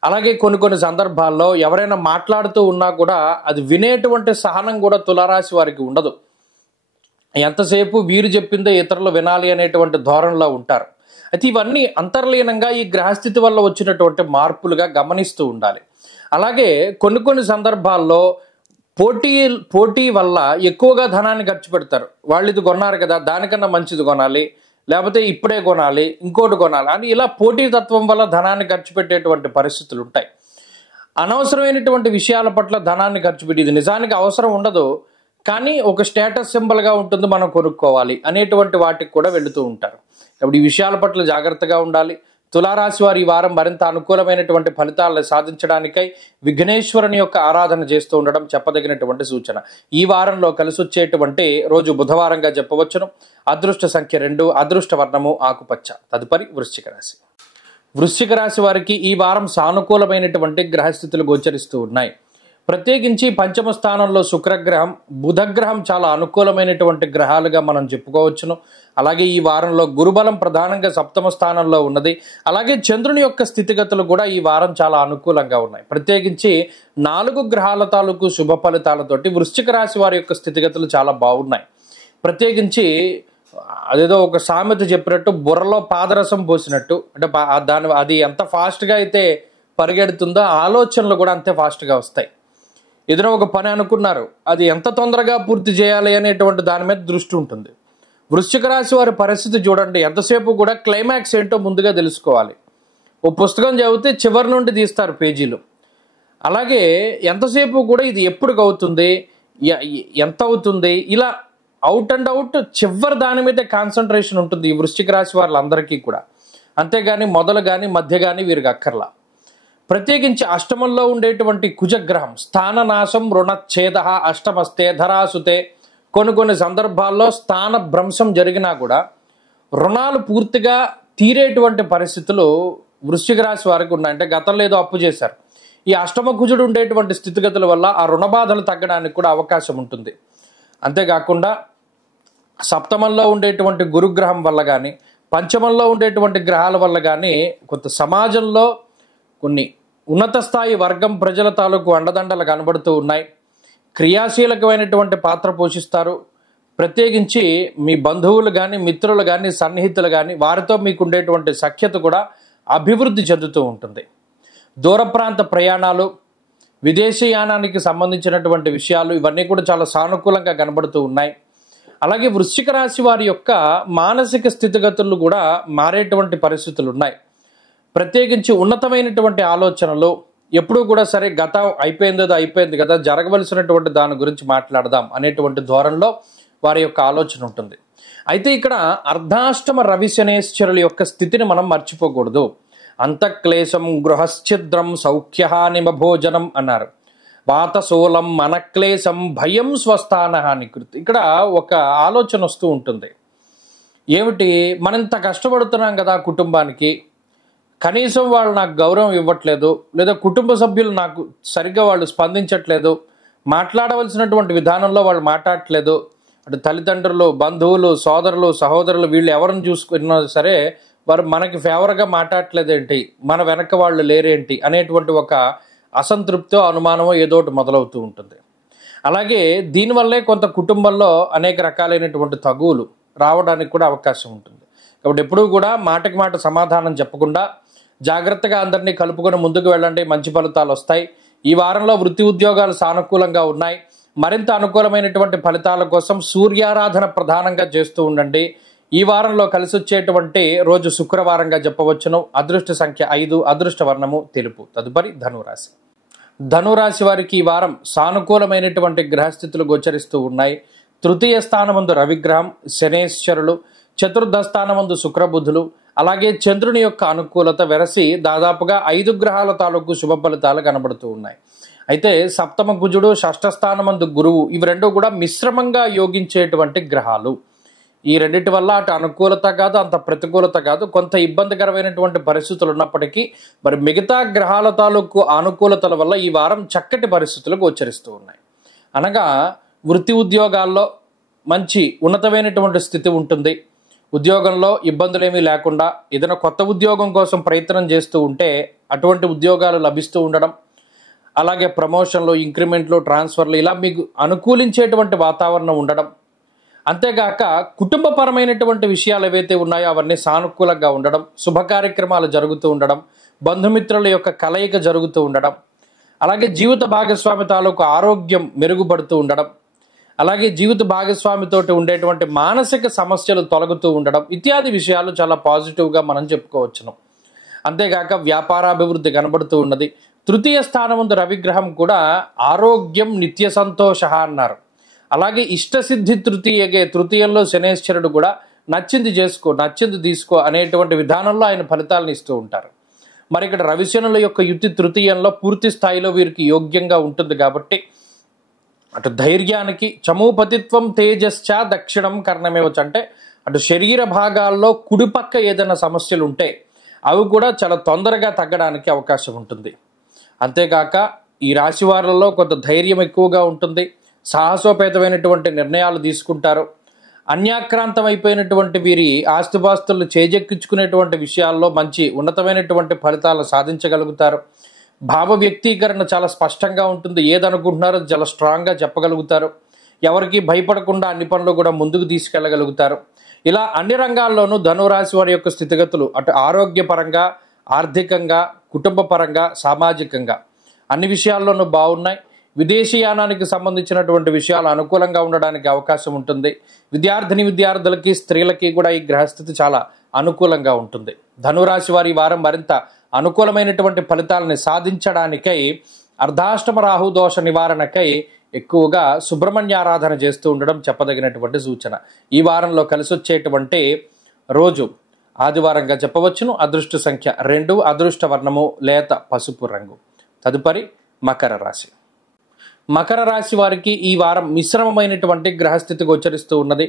అలాగే కొన్ని సందర్భాల్లో ఎవరైనా మాట్లాడుతూ ఉన్నా కూడా అది వినేటువంటి సహనం కూడా తులారాశి వారికి ఉండదు. ఎంతసేపు వీరు చెప్పిందే ఇతరులు వినాలి అనేటువంటి ధోరణిలో ఉంటారు. అయితే ఇవన్నీ అంతర్లీనంగా ఈ గ్రహస్థితి వల్ల వచ్చినటువంటి మార్పులుగా గమనిస్తూ ఉండాలి. అలాగే కొన్ని సందర్భాల్లో పోటీ వల్ల ఎక్కువగా ధనాన్ని ఖర్చు పెడతారు. వాళ్ళు ఇది కొన్నారు కదా, దానికన్నా మంచిది కొనాలి, లేకపోతే ఇప్పుడే కొనాలి, ఇంకోటి కొనాలి అని ఇలా పోటీతత్వం వల్ల ధనాన్ని ఖర్చు పెట్టేటువంటి పరిస్థితులు ఉంటాయి. అనవసరమైనటువంటి విషయాల పట్ల ధనాన్ని ఖర్చు పెట్టి ఇది నిజానికి అవసరం ఉండదు, కానీ ఒక స్టేటస్ సింబల్గా ఉంటుంది, మనం కొనుక్కోవాలి అనేటువంటి వాటికి కూడా వెళుతూ ఉంటారు. కాబట్టి ఈ విషయాల పట్ల జాగ్రత్తగా ఉండాలి. తులారాశి వారు ఈ వారం మరింత అనుకూలమైనటువంటి ఫలితాలను సాధించడానికై విఘ్నేశ్వరుని యొక్క ఆరాధన చేస్తూ ఉండడం చెప్పదగినటువంటి సూచన. ఈ వారంలో కలిసి వచ్చేటువంటి రోజు బుధవారంగా చెప్పవచ్చును. అదృష్ట సంఖ్య 2, అదృష్ట వర్ణము ఆకుపచ్చ. తదుపరి వృశ్చిక రాశి. వృశ్చిక రాశి వారికి ఈ వారం సానుకూలమైనటువంటి గ్రహస్థితులు గోచరిస్తూ ఉన్నాయి. ప్రత్యేకించి పంచమ స్థానంలో శుక్రగ్రహం, బుధగ్రహం చాలా అనుకూలమైనటువంటి గ్రహాలుగా మనం చెప్పుకోవచ్చును. అలాగే ఈ వారంలో గురుబలం ప్రధానంగా సప్తమ స్థానంలో ఉన్నది. అలాగే చంద్రుని యొక్క స్థితిగతులు కూడా ఈ వారం చాలా అనుకూలంగా ఉన్నాయి. ప్రత్యేకించి 4 గ్రహాల తాలూకు శుభ ఫలితాలతోటి వృశ్చిక రాశి వారి యొక్క స్థితిగతులు చాలా బాగున్నాయి. ప్రత్యేకించి అదేదో ఒక సామెత చెప్పినట్టు బుర్రలో పాదరసం పోసినట్టు, అంటే అది ఎంత ఫాస్ట్గా అయితే పరిగెడుతుందో ఆలోచనలు కూడా అంతే ఫాస్ట్గా వస్తాయి. ఏదైనా ఒక పని అనుకున్నారు, అది ఎంత తొందరగా పూర్తి చేయాలి అనేటువంటి దాని మీద దృష్టి ఉంటుంది. వృశ్చిక రాశి వారి పరిస్థితి చూడండి, ఎంతసేపు కూడా క్లైమాక్స్ ఏంటో ముందుగా తెలుసుకోవాలి. ఓ పుస్తకం చదివితే చివరి నుండి తీస్తారు పేజీలు. అలాగే ఎంతసేపు కూడా ఇది ఎప్పుడు అవుతుంది, ఎంత అవుతుంది, ఇలా అవుట్ అండ్ అవుట్ చివరి దాని మీద కాన్సన్ట్రేషన్ ఉంటుంది ఈ వృశ్చిక రాశి వాళ్ళందరికీ కూడా. అంతేగాని మొదలు కానీ మధ్య కానీ వీరికి అక్కర్లా. ప్రత్యేకించి అష్టమంలో ఉండేటువంటి కుజగ్రహం స్థాననాశం రుణఛేద అష్టమస్తే ధరాసుతే. కొన్ని సందర్భాల్లో స్థాన భ్రంశం జరిగినా కూడా రుణాలు పూర్తిగా తీరేటువంటి పరిస్థితులు వృశ్చిక రాశి వారికి ఉన్నాయి. అంటే గతంలో ఏదో అప్పు చేశారు, ఈ అష్టమ కుజుడు ఉండేటువంటి స్థితిగతుల వల్ల ఆ రుణ బాధలు తగ్గడానికి కూడా అవకాశం ఉంటుంది. అంతేకాకుండా సప్తమంలో ఉండేటువంటి గురుగ్రహం వల్ల కానీ, పంచమంలో ఉండేటువంటి గ్రహాల వల్ల కానీ కొంత సమాజంలో కొన్ని ఉన్నత స్థాయి వర్గం ప్రజల తాలూకు అండదండలు కనబడుతూ ఉన్నాయి. క్రియాశీలకమైనటువంటి పాత్ర పోషిస్తారు. ప్రత్యేకించి మీ బంధువులు కానీ, మిత్రులు కానీ, సన్నిహితులు కానీ వారితో మీకు ఉండేటువంటి సఖ్యత కూడా అభివృద్ధి చెందుతూ ఉంటుంది. దూర ప్రాంత ప్రయాణాలు, విదేశీయానానికి సంబంధించినటువంటి విషయాలు ఇవన్నీ కూడా చాలా సానుకూలంగా కనబడుతూ ఉన్నాయి. అలాగే వృశ్చిక రాశి వారి యొక్క మానసిక స్థితిగతులు కూడా మారేటువంటి పరిస్థితులు ఉన్నాయి. ప్రత్యేకించి ఉన్నతమైనటువంటి ఆలోచనలు ఎప్పుడూ కూడా సరే గతం అయిపోయింది కదా, జరగవలసినటువంటి దాని గురించి మాట్లాడదాం అనేటువంటి ధోరణిలో వారి యొక్క ఆలోచన ఉంటుంది. అయితే ఇక్కడ అర్ధాష్టమ రవి శనేశ్వరుల యొక్క స్థితిని మనం మర్చిపోకూడదు. అంతఃక్లేశం గృహశ్చిద్రం సౌఖ్యహానిమ భోజనం అన్నారు. వాతశూలం మనక్లేశం భయం స్వస్థానహాని కృతి. ఇక్కడ ఒక ఆలోచన వస్తూ ఉంటుంది. ఏమిటి, మనంత కష్టపడుతున్నాం కదా కుటుంబానికి, కనీసం వాళ్ళు నాకు గౌరవం ఇవ్వట్లేదు, లేదా కుటుంబ సభ్యులు నాకు సరిగ్గా వాళ్ళు స్పందించట్లేదు, మాట్లాడవలసినటువంటి విధానంలో వాళ్ళు మాట్లాడట్లేదు, అటు తల్లిదండ్రులు, బంధువులు, సోదరులు, సహోదరులు వీళ్ళు ఎవరిని చూసుకున్నా సరే వారు మనకి ఫేవర్గా మాట్లాడట్లేదేంటి, మన వెనక వాళ్ళు లేరేంటి అనేటువంటి ఒక అసంతృప్తో అనుమానమో ఏదో ఒకటి మొదలవుతూ ఉంటుంది. అలాగే దీనివల్లే కొంత కుటుంబంలో అనేక రకాలైనటువంటి తగువులు రావడానికి కూడా అవకాశం ఉంటుంది. కాబట్టి ఎప్పుడూ కూడా మాటకి మాట సమాధానం చెప్పకుండా జాగ్రత్తగా అందరినీ కలుపుకొని ముందుకు వెళ్ళండి, మంచి ఫలితాలు వస్తాయి. ఈ వారంలో వృత్తి ఉద్యోగాలు సానుకూలంగా ఉన్నాయి. మరింత అనుకూలమైనటువంటి ఫలితాల కోసం సూర్యారాధన ప్రధానంగా చేస్తూ ఉండండి. ఈ వారంలో కలిసి వచ్చేటువంటి రోజు శుక్రవారంగా చెప్పవచ్చును. అదృష్ట సంఖ్య 5, అదృష్ట వర్ణము తెలుపు. తదుపరి ధనురాశి. ధనురాశి వారికి ఈ వారం సానుకూలమైనటువంటి గ్రహస్థితులు గోచరిస్తూ ఉన్నాయి. తృతీయ స్థానమందు రవిగ్రహం, శనేశ్వరులు, చతుర్థ స్థానమందు శుక్రబుధులు, అలాగే చంద్రుని యొక్క అనుకూలత వెరసి దాదాపుగా 5 గ్రహాల తాలూకు శుభ ఫలితాలు కనబడుతూ ఉన్నాయి. అయితే సప్తమ కుజుడు, షష్ఠ స్థానమందు గురువు, ఇవి రెండు కూడా మిశ్రమంగా యోగించేటువంటి గ్రహాలు. ఈ రెండింటి వల్ల అటు అనుకూలత కాదు, అంత ప్రతికూలత కాదు, కొంత ఇబ్బందికరమైనటువంటి పరిస్థితులు ఉన్నప్పటికీ మరి మిగతా గ్రహాల తాలూకు అనుకూలతల వల్ల ఈ వారం చక్కటి పరిస్థితులు గోచరిస్తూ ఉన్నాయి. అనగా వృత్తి ఉద్యోగాల్లో మంచి ఉన్నతమైనటువంటి స్థితి ఉంటుంది. ఉద్యోగంలో ఇబ్బందులేమీ లేకుండా ఏదైనా కొత్త ఉద్యోగం కోసం ప్రయత్నం చేస్తూ ఉంటే అటువంటి ఉద్యోగాలు లభిస్తూ ఉండడం, అలాగే ప్రమోషన్లు, ఇంక్రిమెంట్లు, ట్రాన్స్ఫర్లు ఇలా మీకు అనుకూలించేటువంటి వాతావరణం ఉండడం, అంతేగాక కుటుంబపరమైనటువంటి విషయాలు ఏవైతే ఉన్నాయో అవన్నీ సానుకూలంగా ఉండడం, శుభ కార్యక్రమాలు జరుగుతూ ఉండడం, బంధుమిత్రుల యొక్క కలయిక జరుగుతూ ఉండడం, అలాగే జీవిత భాగస్వామి తాలూకు ఆరోగ్యం మెరుగుపడుతూ ఉండడం, అలాగే జీవిత భాగస్వామితోటి ఉండేటువంటి మానసిక సమస్యలు తొలగుతూ ఉండడం ఇత్యాది విషయాలు చాలా పాజిటివ్గా మనం చెప్పుకోవచ్చును. అంతేగాక వ్యాపారాభివృద్ధి కనబడుతూ ఉన్నది. తృతీయ స్థానముందు రవిగ్రహం కూడా ఆరోగ్యం నిత్య సంతోష అన్నారు. అలాగే ఇష్టసిద్ధి తృతీయంలో శనేశ్వరుడు కూడా నచ్చింది చేసుకో, నచ్చింది తీసుకో అనేటువంటి విధానంలో ఆయన ఫలితాలను ఇస్తూ ఉంటారు. మరి ఇక్కడ రవిశనుల యొక్క యుతి తృతీయంలో పూర్తి స్థాయిలో వీరికి యోగ్యంగా ఉంటుంది. కాబట్టి అటు ధైర్యానికి చమూపతిత్వం తేజశ్చ దక్షిణం కర్ణమేవచ్చు, అంటే అటు శరీర భాగాల్లో కుడిపక్క ఏదైనా సమస్యలు ఉంటే అవి కూడా చాలా తొందరగా తగ్గడానికి అవకాశం ఉంటుంది. అంతేకాక ఈ రాశి వారిలో కొంత ధైర్యం ఎక్కువగా ఉంటుంది. సాహసోపేతమైనటువంటి నిర్ణయాలు తీసుకుంటారు. అన్యాక్రాంతం అయిపోయినటువంటి వీరి ఆస్తిపాస్తులను చేజెక్కించుకునేటువంటి విషయాల్లో మంచి ఉన్నతమైనటువంటి ఫలితాలను సాధించగలుగుతారు. భావ వ్యక్తీకరణ చాలా స్పష్టంగా ఉంటుంది. ఏదనుకుంటున్నారో చాలా స్ట్రాంగ్గా చెప్పగలుగుతారు. ఎవరికి భయపడకుండా అన్ని పనులు కూడా ముందుకు తీసుకెళ్లగలుగుతారు. ఇలా అన్ని రంగాల్లోనూ ధనురాశి వారి యొక్క స్థితిగతులు అటు ఆరోగ్యపరంగా, ఆర్థికంగా, కుటుంబ పరంగా, సామాజికంగా అన్ని విషయాల్లోనూ బాగున్నాయి. విదేశీయానానికి సంబంధించినటువంటి విషయాలు అనుకూలంగా ఉండడానికి అవకాశం ఉంటుంది. విద్యార్థులకి, స్త్రీలకి కూడా ఈ గ్రహస్థితి చాలా అనుకూలంగా ఉంటుంది. ధనురాశి వారి వారం మరింత అనుకూలమైనటువంటి ఫలితాలని సాధించడానికై అర్ధాష్టమ రాహు దోష నివారణకై ఎక్కువగా సుబ్రహ్మణ్యారాధన చేస్తూ ఉండడం చెప్పదగినటువంటి సూచన. ఈ వారంలో కలిసి వచ్చేటువంటి రోజు ఆదివారంగా చెప్పవచ్చును. అదృష్ట సంఖ్య 2, అదృష్ట వర్ణము లేత పసుపు రంగు. తదుపరి మకర రాశి. మకర రాశి వారికి ఈ వారం మిశ్రమమైనటువంటి గ్రహస్థితి గోచరిస్తూ ఉన్నది.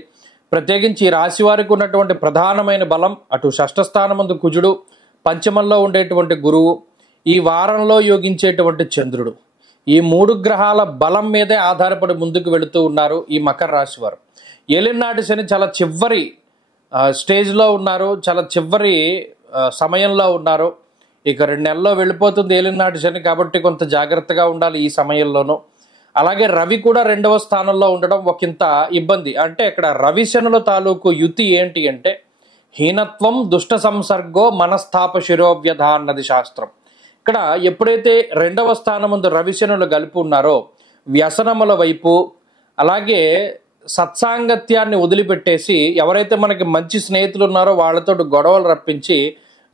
ప్రత్యేకించి ఈ రాశి వారికి ఉన్నటువంటి ప్రధానమైన బలం అటు షష్ఠ స్థానమందు కుజుడు, పంచమంలో ఉండేటువంటి గురువు, ఈ వారంలో యోగించేటువంటి చంద్రుడు, ఈ 3 గ్రహాల బలం మీదే ఆధారపడి ముందుకు వెళుతూ ఉన్నారు ఈ మకర రాశి వారు. ఏలినాటి శని చాలా చివరి స్టేజ్లో ఉన్నారు, చాలా చివరి సమయంలో ఉన్నారు. ఇక 2 నెలల్లో వెళ్ళిపోతుంది ఏలినాటి శని, కాబట్టి కొంత జాగ్రత్తగా ఉండాలి ఈ సమయంలోనూ. అలాగే రవి కూడా 2వ స్థానంలో ఉండడం ఒకంత ఇబ్బంది. అంటే ఇక్కడ రవి శనుల తాలూకు యుతి ఏంటి అంటే హీనత్వం దుష్ట సంసర్గో మనస్థాప శిరోవ్యధ అన్నది శాస్త్రం. ఇక్కడ ఎప్పుడైతే 2వ స్థానమందు రవిశనులు కలిపి ఉన్నారో వ్యసనముల వైపు, అలాగే సత్సాంగత్యాన్ని వదిలిపెట్టేసి ఎవరైతే మనకి మంచి స్నేహితులు ఉన్నారో వాళ్ళతో గొడవలు రప్పించి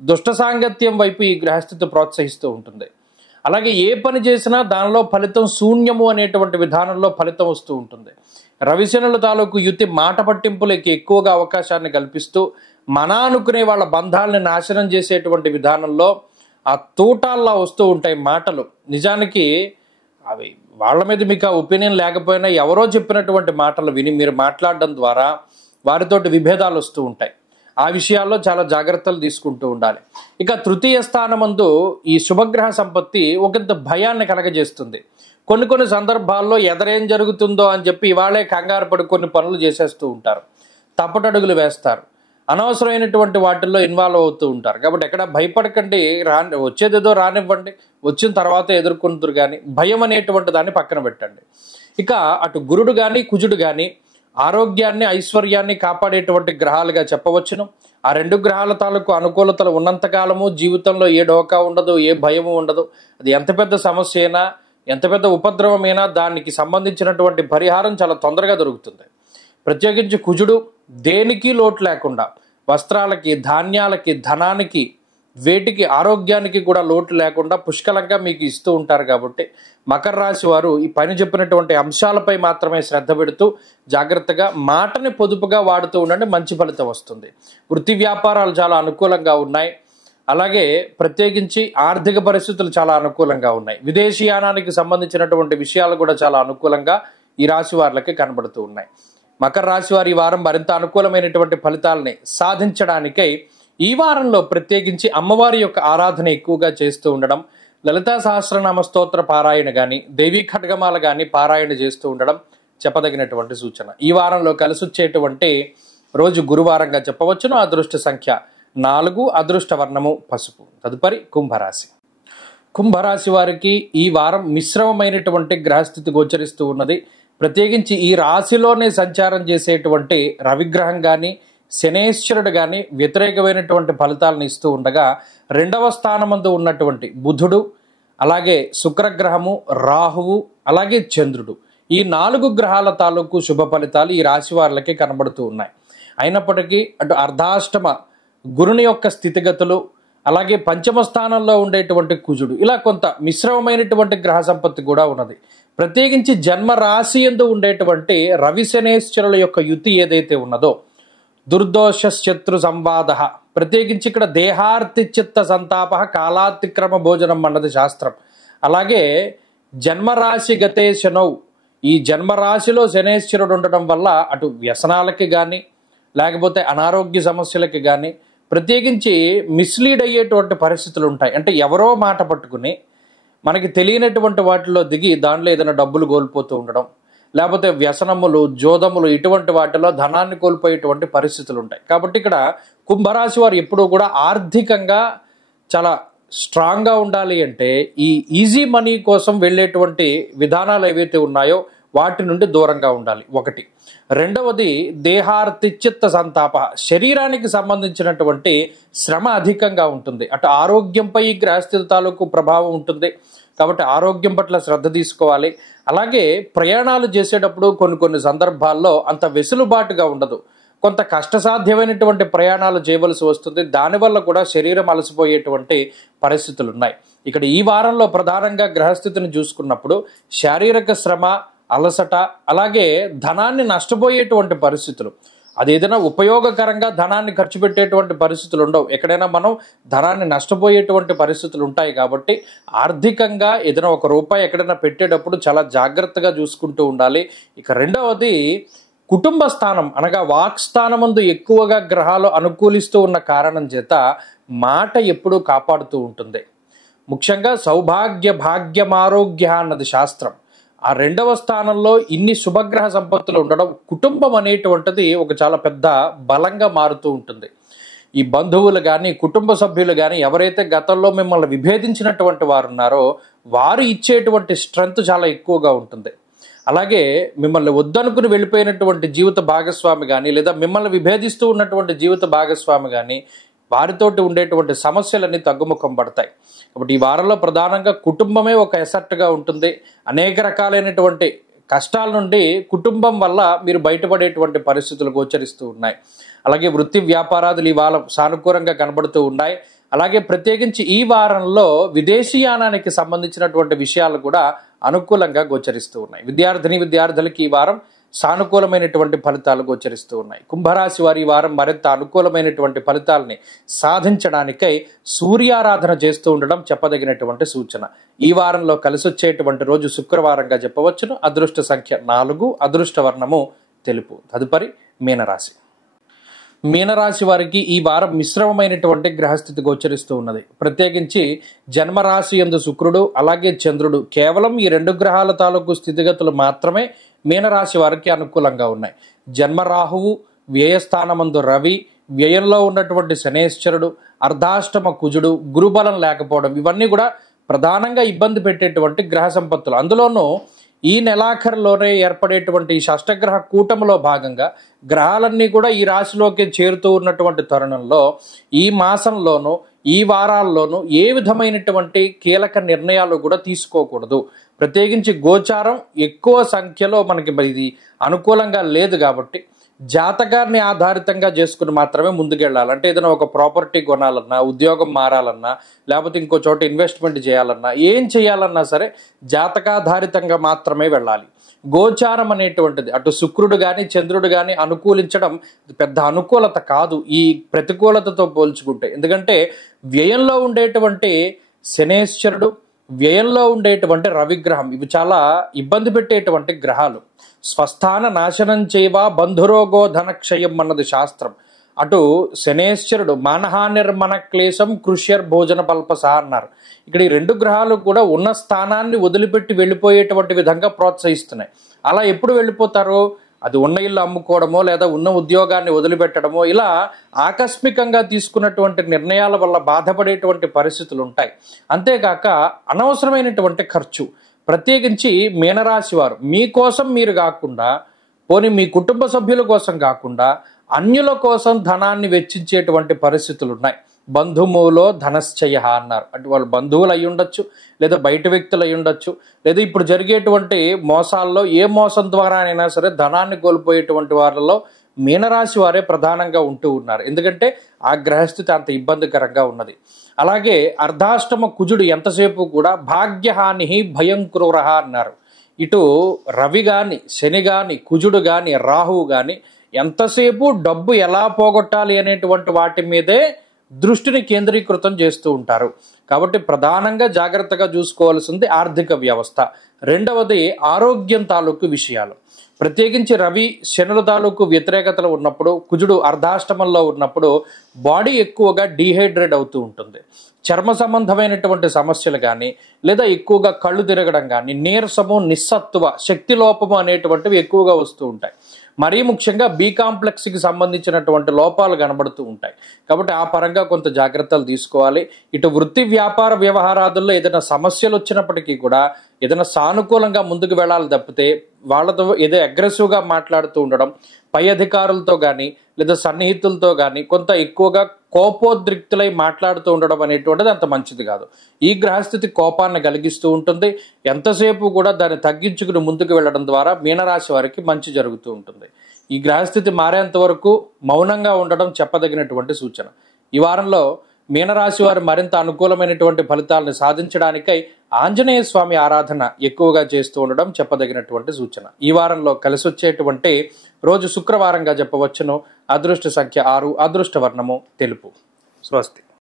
దుష్ట సాంగత్యం వైపు ఈ గ్రహస్థితి ప్రోత్సహిస్తూ ఉంటుంది. అలాగే ఏ పని చేసినా దానిలో ఫలితం శూన్యము అనేటువంటి విధానంలో ఫలితం వస్తూ ఉంటుంది. రవిశనుల తాలూకు యుతి మాట పట్టింపులకి ఎక్కువగా అవకాశాన్ని కల్పిస్తూ మన అనుకునే వాళ్ళ బంధాలని నాశనం చేసేటువంటి విధానంలో ఆ తూటాల్లా వస్తూ ఉంటాయి మాటలు. నిజానికి అవి వాళ్ళ మీద మీకు ఆ ఒపీనియన్ లేకపోయినా ఎవరో చెప్పినటువంటి మాటలు విని మీరు మాట్లాడడం ద్వారా వారితోటి విభేదాలు వస్తూ ఉంటాయి. ఆ విషయాల్లో చాలా జాగ్రత్తలు తీసుకుంటూ ఉండాలి. ఇక 3వ స్థానమందు ఈ శుభగ్రహ సంపత్తి ఒకంత భయాన్ని కలగజేస్తుంది. కొన్ని సందర్భాల్లో ఎదరేం జరుగుతుందో అని చెప్పి ఇవాళే కంగారు పడి కొన్ని పనులు చేసేస్తూ ఉంటారు, తప్పటడుగులు వేస్తారు, అనవసరమైనటువంటి వాటిల్లో ఇన్వాల్వ్ అవుతూ ఉంటారు. కాబట్టి ఎక్కడ భయపడకండి, వచ్చేదేదో రానివ్వండి, వచ్చిన తర్వాత ఎదుర్కొంటారు. కానీ భయం అనేటువంటి దాన్ని పక్కన పెట్టండి. ఇక అటు గురుడు కానీ కుజుడు కానీ ఆరోగ్యాన్ని ఐశ్వర్యాన్ని కాపాడేటువంటి గ్రహాలుగా చెప్పవచ్చును. ఆ 2 గ్రహాల తాలూకు అనుకూలతలు ఉన్నంతకాలము జీవితంలో ఏ డోకా ఉండదు, ఏ భయము ఉండదు. అది ఎంత పెద్ద సమస్య అయినా, ఎంత పెద్ద ఉపద్రవమైనా దానికి సంబంధించినటువంటి పరిహారం చాలా తొందరగా దొరుకుతుంది. ప్రత్యేకించి కుజుడు దేనికి లోటు లేకుండా వస్త్రాలకి, ధాన్యాలకి, ధనానికి, వేటికి, ఆరోగ్యానికి కూడా లోటు లేకుండా పుష్కలంగా మీకు ఇస్తూ ఉంటారు. కాబట్టి మకర రాశి వారు ఈ పైన చెప్పినటువంటి అంశాలపై మాత్రమే శ్రద్ధ పెడుతూ జాగ్రత్తగా మాటని పొదుపుగా వాడుతూ ఉండండి, మంచి ఫలితం వస్తుంది. వృత్తి వ్యాపారాలు చాలా అనుకూలంగా ఉన్నాయి. అలాగే ప్రత్యేకించి ఆర్థిక పరిస్థితులు చాలా అనుకూలంగా ఉన్నాయి. విదేశీయానానికి సంబంధించినటువంటి విషయాలు కూడా చాలా అనుకూలంగా ఈ రాశి వారికి కనబడుతూ ఉన్నాయి. మకర రాశి వారి ఈ వారం మరింత అనుకూలమైనటువంటి ఫలితాలని సాధించడానికై ఈ వారంలో ప్రత్యేకించి అమ్మవారి యొక్క ఆరాధన ఎక్కువగా చేస్తూ ఉండడం, లలితా సహస్రనామ స్తోత్ర పారాయణ కానీ, దేవీ ఖడ్గమాల కానీ పారాయణ చేస్తూ ఉండడం చెప్పదగినటువంటి సూచన. ఈ వారంలో కలిసి వచ్చేటువంటి రోజు గురువారంగా చెప్పవచ్చును. అదృష్ట సంఖ్య 4, అదృష్ట వర్ణము పసుపు. తదుపరి కుంభరాశి. కుంభరాశి వారికి ఈ వారం మిశ్రమమైనటువంటి గ్రహస్థితి గోచరిస్తూ ఉన్నది. ప్రత్యేకించి ఈ రాశిలోనే సంచారం చేసేటువంటి రవిగ్రహం కానీ శనేశ్వరుడు కానీ వ్యతిరేకమైనటువంటి ఫలితాలను ఇస్తూ ఉండగా 2వ స్థానమందు ఉన్నటువంటి బుధుడు, అలాగే శుక్రగ్రహము, రాహువు, అలాగే చంద్రుడు, ఈ 4 గ్రహాల తాలూకు శుభ ఫలితాలు ఈ రాశి వారికి కనబడుతూ ఉన్నాయి. అయినప్పటికీ అటు అర్ధాష్టమ గురుని యొక్క స్థితిగతులు, అలాగే పంచమ స్థానంలో ఉండేటువంటి కుజుడు, ఇలా కొంత మిశ్రమమైనటువంటి గ్రహ సంపత్తి కూడా ఉన్నది. ప్రత్యేకించి జన్మ రాశి యందు ఉండేటువంటి రవి శనేశ్వరుల యొక్క యుతి ఏదైతే ఉన్నదో దుర్దోష శత్రు సంవాద, ప్రత్యేకించి ఇక్కడ దేహార్తి చిత్త సంతాప కాలాతిక్రమ భోజనం అన్నది శాస్త్రం. అలాగే జన్మరాశి గతే శనౌ, ఈ జన్మరాశిలో శనేశ్వరుడు ఉండడం వల్ల అటు వ్యసనాలకి కానీ లేకపోతే అనారోగ్య సమస్యలకి కానీ ప్రత్యేకించి మిస్లీడ్ అయ్యేటువంటి పరిస్థితులు ఉంటాయి. అంటే ఎవరో మాట పట్టుకుని మనకి తెలియనటువంటి వాటిలో దిగి దానిలో ఏదైనా డబ్బులు కోల్పోతూ ఉండడం, లేకపోతే వ్యసనములు, జోదములు, ఇటువంటి వాటిలో ధనాన్ని కోల్పోయేటువంటి పరిస్థితులు ఉంటాయి. కాబట్టి ఇక్కడ కుంభరాశి వారు ఎప్పుడూ కూడా ఆర్థికంగా చాలా స్ట్రాంగ్గా ఉండాలి అంటే ఈ ఈజీ మనీ కోసం వెళ్ళేటువంటి విధానాలు ఏవైతే ఉన్నాయో వాటి నుండి దూరంగా ఉండాలి. ఒకటి. రెండవది దేహార్తి చిత్త సంతాప, శరీరానికి సంబంధించినటువంటి శ్రమ అధికంగా ఉంటుంది. అటు ఆరోగ్యంపై గ్రహస్థితి తాలూకు ప్రభావం ఉంటుంది. కాబట్టి ఆరోగ్యం పట్ల శ్రద్ధ తీసుకోవాలి. అలాగే ప్రయాణాలు చేసేటప్పుడు కొన్ని సందర్భాల్లో అంత వెసులుబాటుగా ఉండదు, కొంత కష్టసాధ్యమైనటువంటి ప్రయాణాలు చేయవలసి వస్తుంది. దానివల్ల కూడా శరీరం అలసిపోయేటువంటి పరిస్థితులు ఉన్నాయి. ఇక్కడ ఈ వారంలో ప్రధానంగా గ్రహస్థితిని చూసుకున్నప్పుడు శారీరక శ్రమ, అలసట, అలాగే ధనాన్ని నష్టపోయేటువంటి పరిస్థితులు, అది ఏదైనా ఉపయోగకరంగా ధనాన్ని ఖర్చు పెట్టేటువంటి పరిస్థితులు ఉండవు. ఎక్కడైనా మనం ధనాన్ని నష్టపోయేటువంటి పరిస్థితులు ఉంటాయి. కాబట్టి ఆర్థికంగా ఏదైనా ₹1 ఎక్కడైనా పెట్టేటప్పుడు చాలా జాగ్రత్తగా చూసుకుంటూ ఉండాలి. ఇక రెండవది కుటుంబ స్థానం అనగా వాక్ స్థానమందు ఎక్కువగా గ్రహాలు అనుకూలిస్తూ ఉన్న కారణం చేత మాట ఎప్పుడూ కాపాడుతూ ఉంటుంది. ముఖ్యంగా సౌభాగ్య భాగ్యమారోగ్య అన్నది శాస్త్రం. ఆ 2వ స్థానంలో ఇన్ని శుభగ్రహ సంపత్తులు ఉండడం కుటుంబం అనేటువంటిది ఒక చాలా పెద్ద బలంగా మారుతూ ఉంటుంది. ఈ బంధువులు కానీ కుటుంబ సభ్యులు కానీ ఎవరైతే గతంలో మిమ్మల్ని విభేదించినటువంటి వారు ఉన్నారో వారు ఇచ్చేటువంటి స్ట్రెంగ్త్ చాలా ఎక్కువగా ఉంటుంది. అలాగే మిమ్మల్ని వద్దనుకుని వెళ్ళిపోయినటువంటి జీవిత భాగస్వామి కానీ లేదా మిమ్మల్ని విభేదిస్తూ ఉన్నటువంటి జీవిత భాగస్వామి కానీ వారితోటి ఉండేటువంటి సమస్యలన్నీ తగ్గుముఖం పడతాయి. కాబట్టి ఈ వారంలో ప్రధానంగా కుటుంబమే ఒక ఎసెట్గా ఉంటుంది. అనేక రకాలైనటువంటి కష్టాల నుండి కుటుంబం వల్ల మీరు బయటపడేటువంటి పరిస్థితులు గోచరిస్తూ ఉన్నాయి. అలాగే వృత్తి వ్యాపారాదులు ఈ వారం సానుకూలంగా కనబడుతూ ఉన్నాయి. అలాగే ప్రత్యేకించి ఈ వారంలో విదేశీయానానికి సంబంధించినటువంటి విషయాలు కూడా అనుకూలంగా గోచరిస్తూ ఉన్నాయి. విద్యార్థులకి ఈ వారం సానుకూలమైనటువంటి ఫలితాలు గోచరిస్తూ ఉన్నాయి. కుంభరాశి వారి ఈ వారం మరింత అనుకూలమైనటువంటి ఫలితాలని సాధించడానికై సూర్యారాధన చేస్తూ ఉండడం చెప్పదగినటువంటి సూచన. ఈ వారంలో కలిసి వచ్చేటువంటి రోజు శుక్రవారంగా చెప్పవచ్చును. అదృష్ట సంఖ్య 4, అదృష్ట వర్ణము తెలుపు. తదుపరి మీనరాశి. మీనరాశి వారికి ఈ వారం మిశ్రమమైనటువంటి గ్రహస్థితి గోచరిస్తూ ఉన్నది. ప్రత్యేకించి జన్మరాశి యందు శుక్రుడు అలాగే చంద్రుడు కేవలం ఈ 2 గ్రహాల తాలూకు స్థితిగతులు మాత్రమే మీనరాశి వారికి అనుకూలంగా ఉన్నాయి. జన్మరాహువు, వ్యయస్థానమందు రవి, వ్యయంలో ఉన్నటువంటి శనేశ్వరుడు, అర్ధాష్టమ కుజుడు, గురుబలం లేకపోవడం ఇవన్నీ కూడా ప్రధానంగా ఇబ్బంది పెట్టేటువంటి గ్రహ సంపత్తులు. అందులోనూ ఈ నెలాఖరులోనే ఏర్పడేటువంటి షష్టగ్రహ కూటమిలో భాగంగా గ్రహాలన్నీ కూడా ఈ రాశిలోకి చేరుతూ ఉన్నటువంటి తరుణంలో ఈ మాసంలోనూ ఈ వారాల్లోనూ ఏ విధమైనటువంటి కీలక నిర్ణయాలు కూడా తీసుకోకూడదు. ప్రత్యేకించి గోచారం ఎక్కువ సంఖ్యలో మనకి ఇది అనుకూలంగా లేదు కాబట్టి జాతకాన్ని ఆధారితంగా చేసుకుని మాత్రమే ముందుకెళ్ళాలి. అంటే ఏదైనా ఒక ప్రాపర్టీ కొనాలన్నా, ఉద్యోగం మారాలన్నా, లేకపోతే ఇంకో చోట ఇన్వెస్ట్మెంట్ చేయాలన్నా, ఏం చేయాలన్నా సరే జాతకాధారితంగా మాత్రమే వెళ్ళాలి. గోచారం అనేటువంటిది అటు శుక్రుడు కానీ చంద్రుడు కానీ అనుకూలించడం పెద్ద అనుకూలత కాదు ఈ ప్రతికూలతతో పోల్చుకుంటే. ఎందుకంటే వ్యయంలో ఉండేటువంటి శనేశ్వరుడు, వ్యయంలో ఉండేటువంటి రవిగ్రహం ఇవి చాలా ఇబ్బంది పెట్టేటువంటి గ్రహాలు. స్వస్థాన నాశనం చేయవా బంధురోగో ధనక్షయం అన్నది శాస్త్రం. అటు శనేశ్వరుడు మానహానిర్మన క్లేశం కృష్యర్ భోజన పల్పస అన్నారు. ఇక్కడ ఈ 2 గ్రహాలు కూడా ఉన్న స్థానాన్ని వదిలిపెట్టి వెళ్ళిపోయేటువంటి విధంగా ప్రోత్సహిస్తున్నాయి. అలా ఎప్పుడు వెళ్ళిపోతారు? అది ఉన్న ఇల్లు అమ్ముకోవడమో లేదా ఉన్న ఉద్యోగాన్ని వదిలిపెట్టడమో ఇలా ఆకస్మికంగా తీసుకున్నటువంటి నిర్ణయాల వల్ల బాధపడేటువంటి పరిస్థితులు ఉంటాయి. అంతేకాక అనవసరమైనటువంటి ఖర్చు. ప్రత్యేకించి మీనరాశి వారు మీకోసం మీరు కాకుండా, పోనీ మీ కుటుంబ సభ్యుల కోసం కాకుండా అన్యుల కోసం ధనాన్ని వెచ్చించేటువంటి పరిస్థితులు ఉన్నాయి. బంధుమూలో ధనశ్చయ అన్నారు. అంటే వాళ్ళు బంధువులు అయి ఉండొచ్చు, లేదా బయట వ్యక్తులు అయి ఉండొచ్చు, లేదా ఇప్పుడు జరిగేటువంటి మోసాల్లో ఏ మోసం ద్వారా అయినా సరే ధనాన్ని కోల్పోయేటువంటి వారిలో మీనరాశి వారే ప్రధానంగా ఉంటూ ఉన్నారు. ఎందుకంటే ఆ గ్రహస్థితి అంత ఇబ్బందికరంగా ఉన్నది. అలాగే అర్ధాష్టమ కుజుడు ఎంతసేపు కూడా భాగ్యహాని భయం క్రూరహ అన్నారు. ఇటు రవి గాని, శని గాని, కుజుడు గాని, రాహువు గాని ఎంతసేపు డబ్బు ఎలా పోగొట్టాలి అనేటువంటి వాటి మీదే దృష్టిని కేంద్రీకృతం చేస్తూ ఉంటారు. కాబట్టి ప్రధానంగా జాగ్రత్తగా చూసుకోవాల్సింది ఆర్థిక వ్యవస్థ. రెండవది ఆరోగ్యం తాలూకు విషయాలు. ప్రత్యేకించి రవి శనుల తాలూకు వ్యతిరేకతలు ఉన్నప్పుడు, కుజుడు అర్ధాష్టమంలో ఉన్నప్పుడు బాడీ ఎక్కువగా డీహైడ్రేట్ అవుతూ ఉంటుంది. చర్మ సంబంధమైనటువంటి సమస్యలు కానీ, లేదా ఎక్కువగా కళ్ళు తిరగడం కానీ, నీరసము, నిస్సత్తువ, శక్తి లోపము అనేటువంటివి ఎక్కువగా వస్తూ ఉంటాయి. మరీ ముఖ్యంగా బి కాంప్లెక్స్కి సంబంధించినటువంటి లోపాలు కనబడుతూ ఉంటాయి. కాబట్టి ఆ పరంగా కొంత జాగ్రత్తలు తీసుకోవాలి. ఇటు వృత్తి వ్యాపార వ్యవహారాదుల్లో ఏదైనా సమస్యలు వచ్చినప్పటికీ కూడా ఏదైనా సానుకూలంగా ముందుకు వెళ్ళాలి తప్పితే వాళ్ళతో ఏదో అగ్రెసివ్గా మాట్లాడుతూ ఉండడం, పై అధికారులతో కానీ లేదా సన్నిహితులతో కానీ కొంత ఎక్కువగా కోపోద్రిక్తులై మాట్లాడుతూ ఉండడం అనేటువంటిది అంత మంచిది కాదు. ఈ గ్రహస్థితి కోపాన్ని కలిగిస్తూ ఉంటుంది. ఎంతసేపు కూడా దాన్ని తగ్గించుకుని ముందుకు వెళ్ళడం ద్వారా మీనరాశి వారికి మంచి జరుగుతూ ఉంటుంది. ఈ గ్రహస్థితి మారేంత వరకు మౌనంగా ఉండడం చెప్పదగినటువంటి సూచన. ఈ వారంలో మీనరాశి వారు మరింత అనుకూలమైనటువంటి ఫలితాలను సాధించడానికై ఆంజనేయ స్వామి ఆరాధన ఎక్కువగా చేస్తూ ఉండడం చెప్పదగినటువంటి సూచన. ఈ వారంలో కలిసి వచ్చేటువంటి రోజు శుక్రవారంగా చెప్పవచ్చును. అదృష్ట సంఖ్య 6, అదృష్ట వర్ణము తెలుపు. స్వస్తి.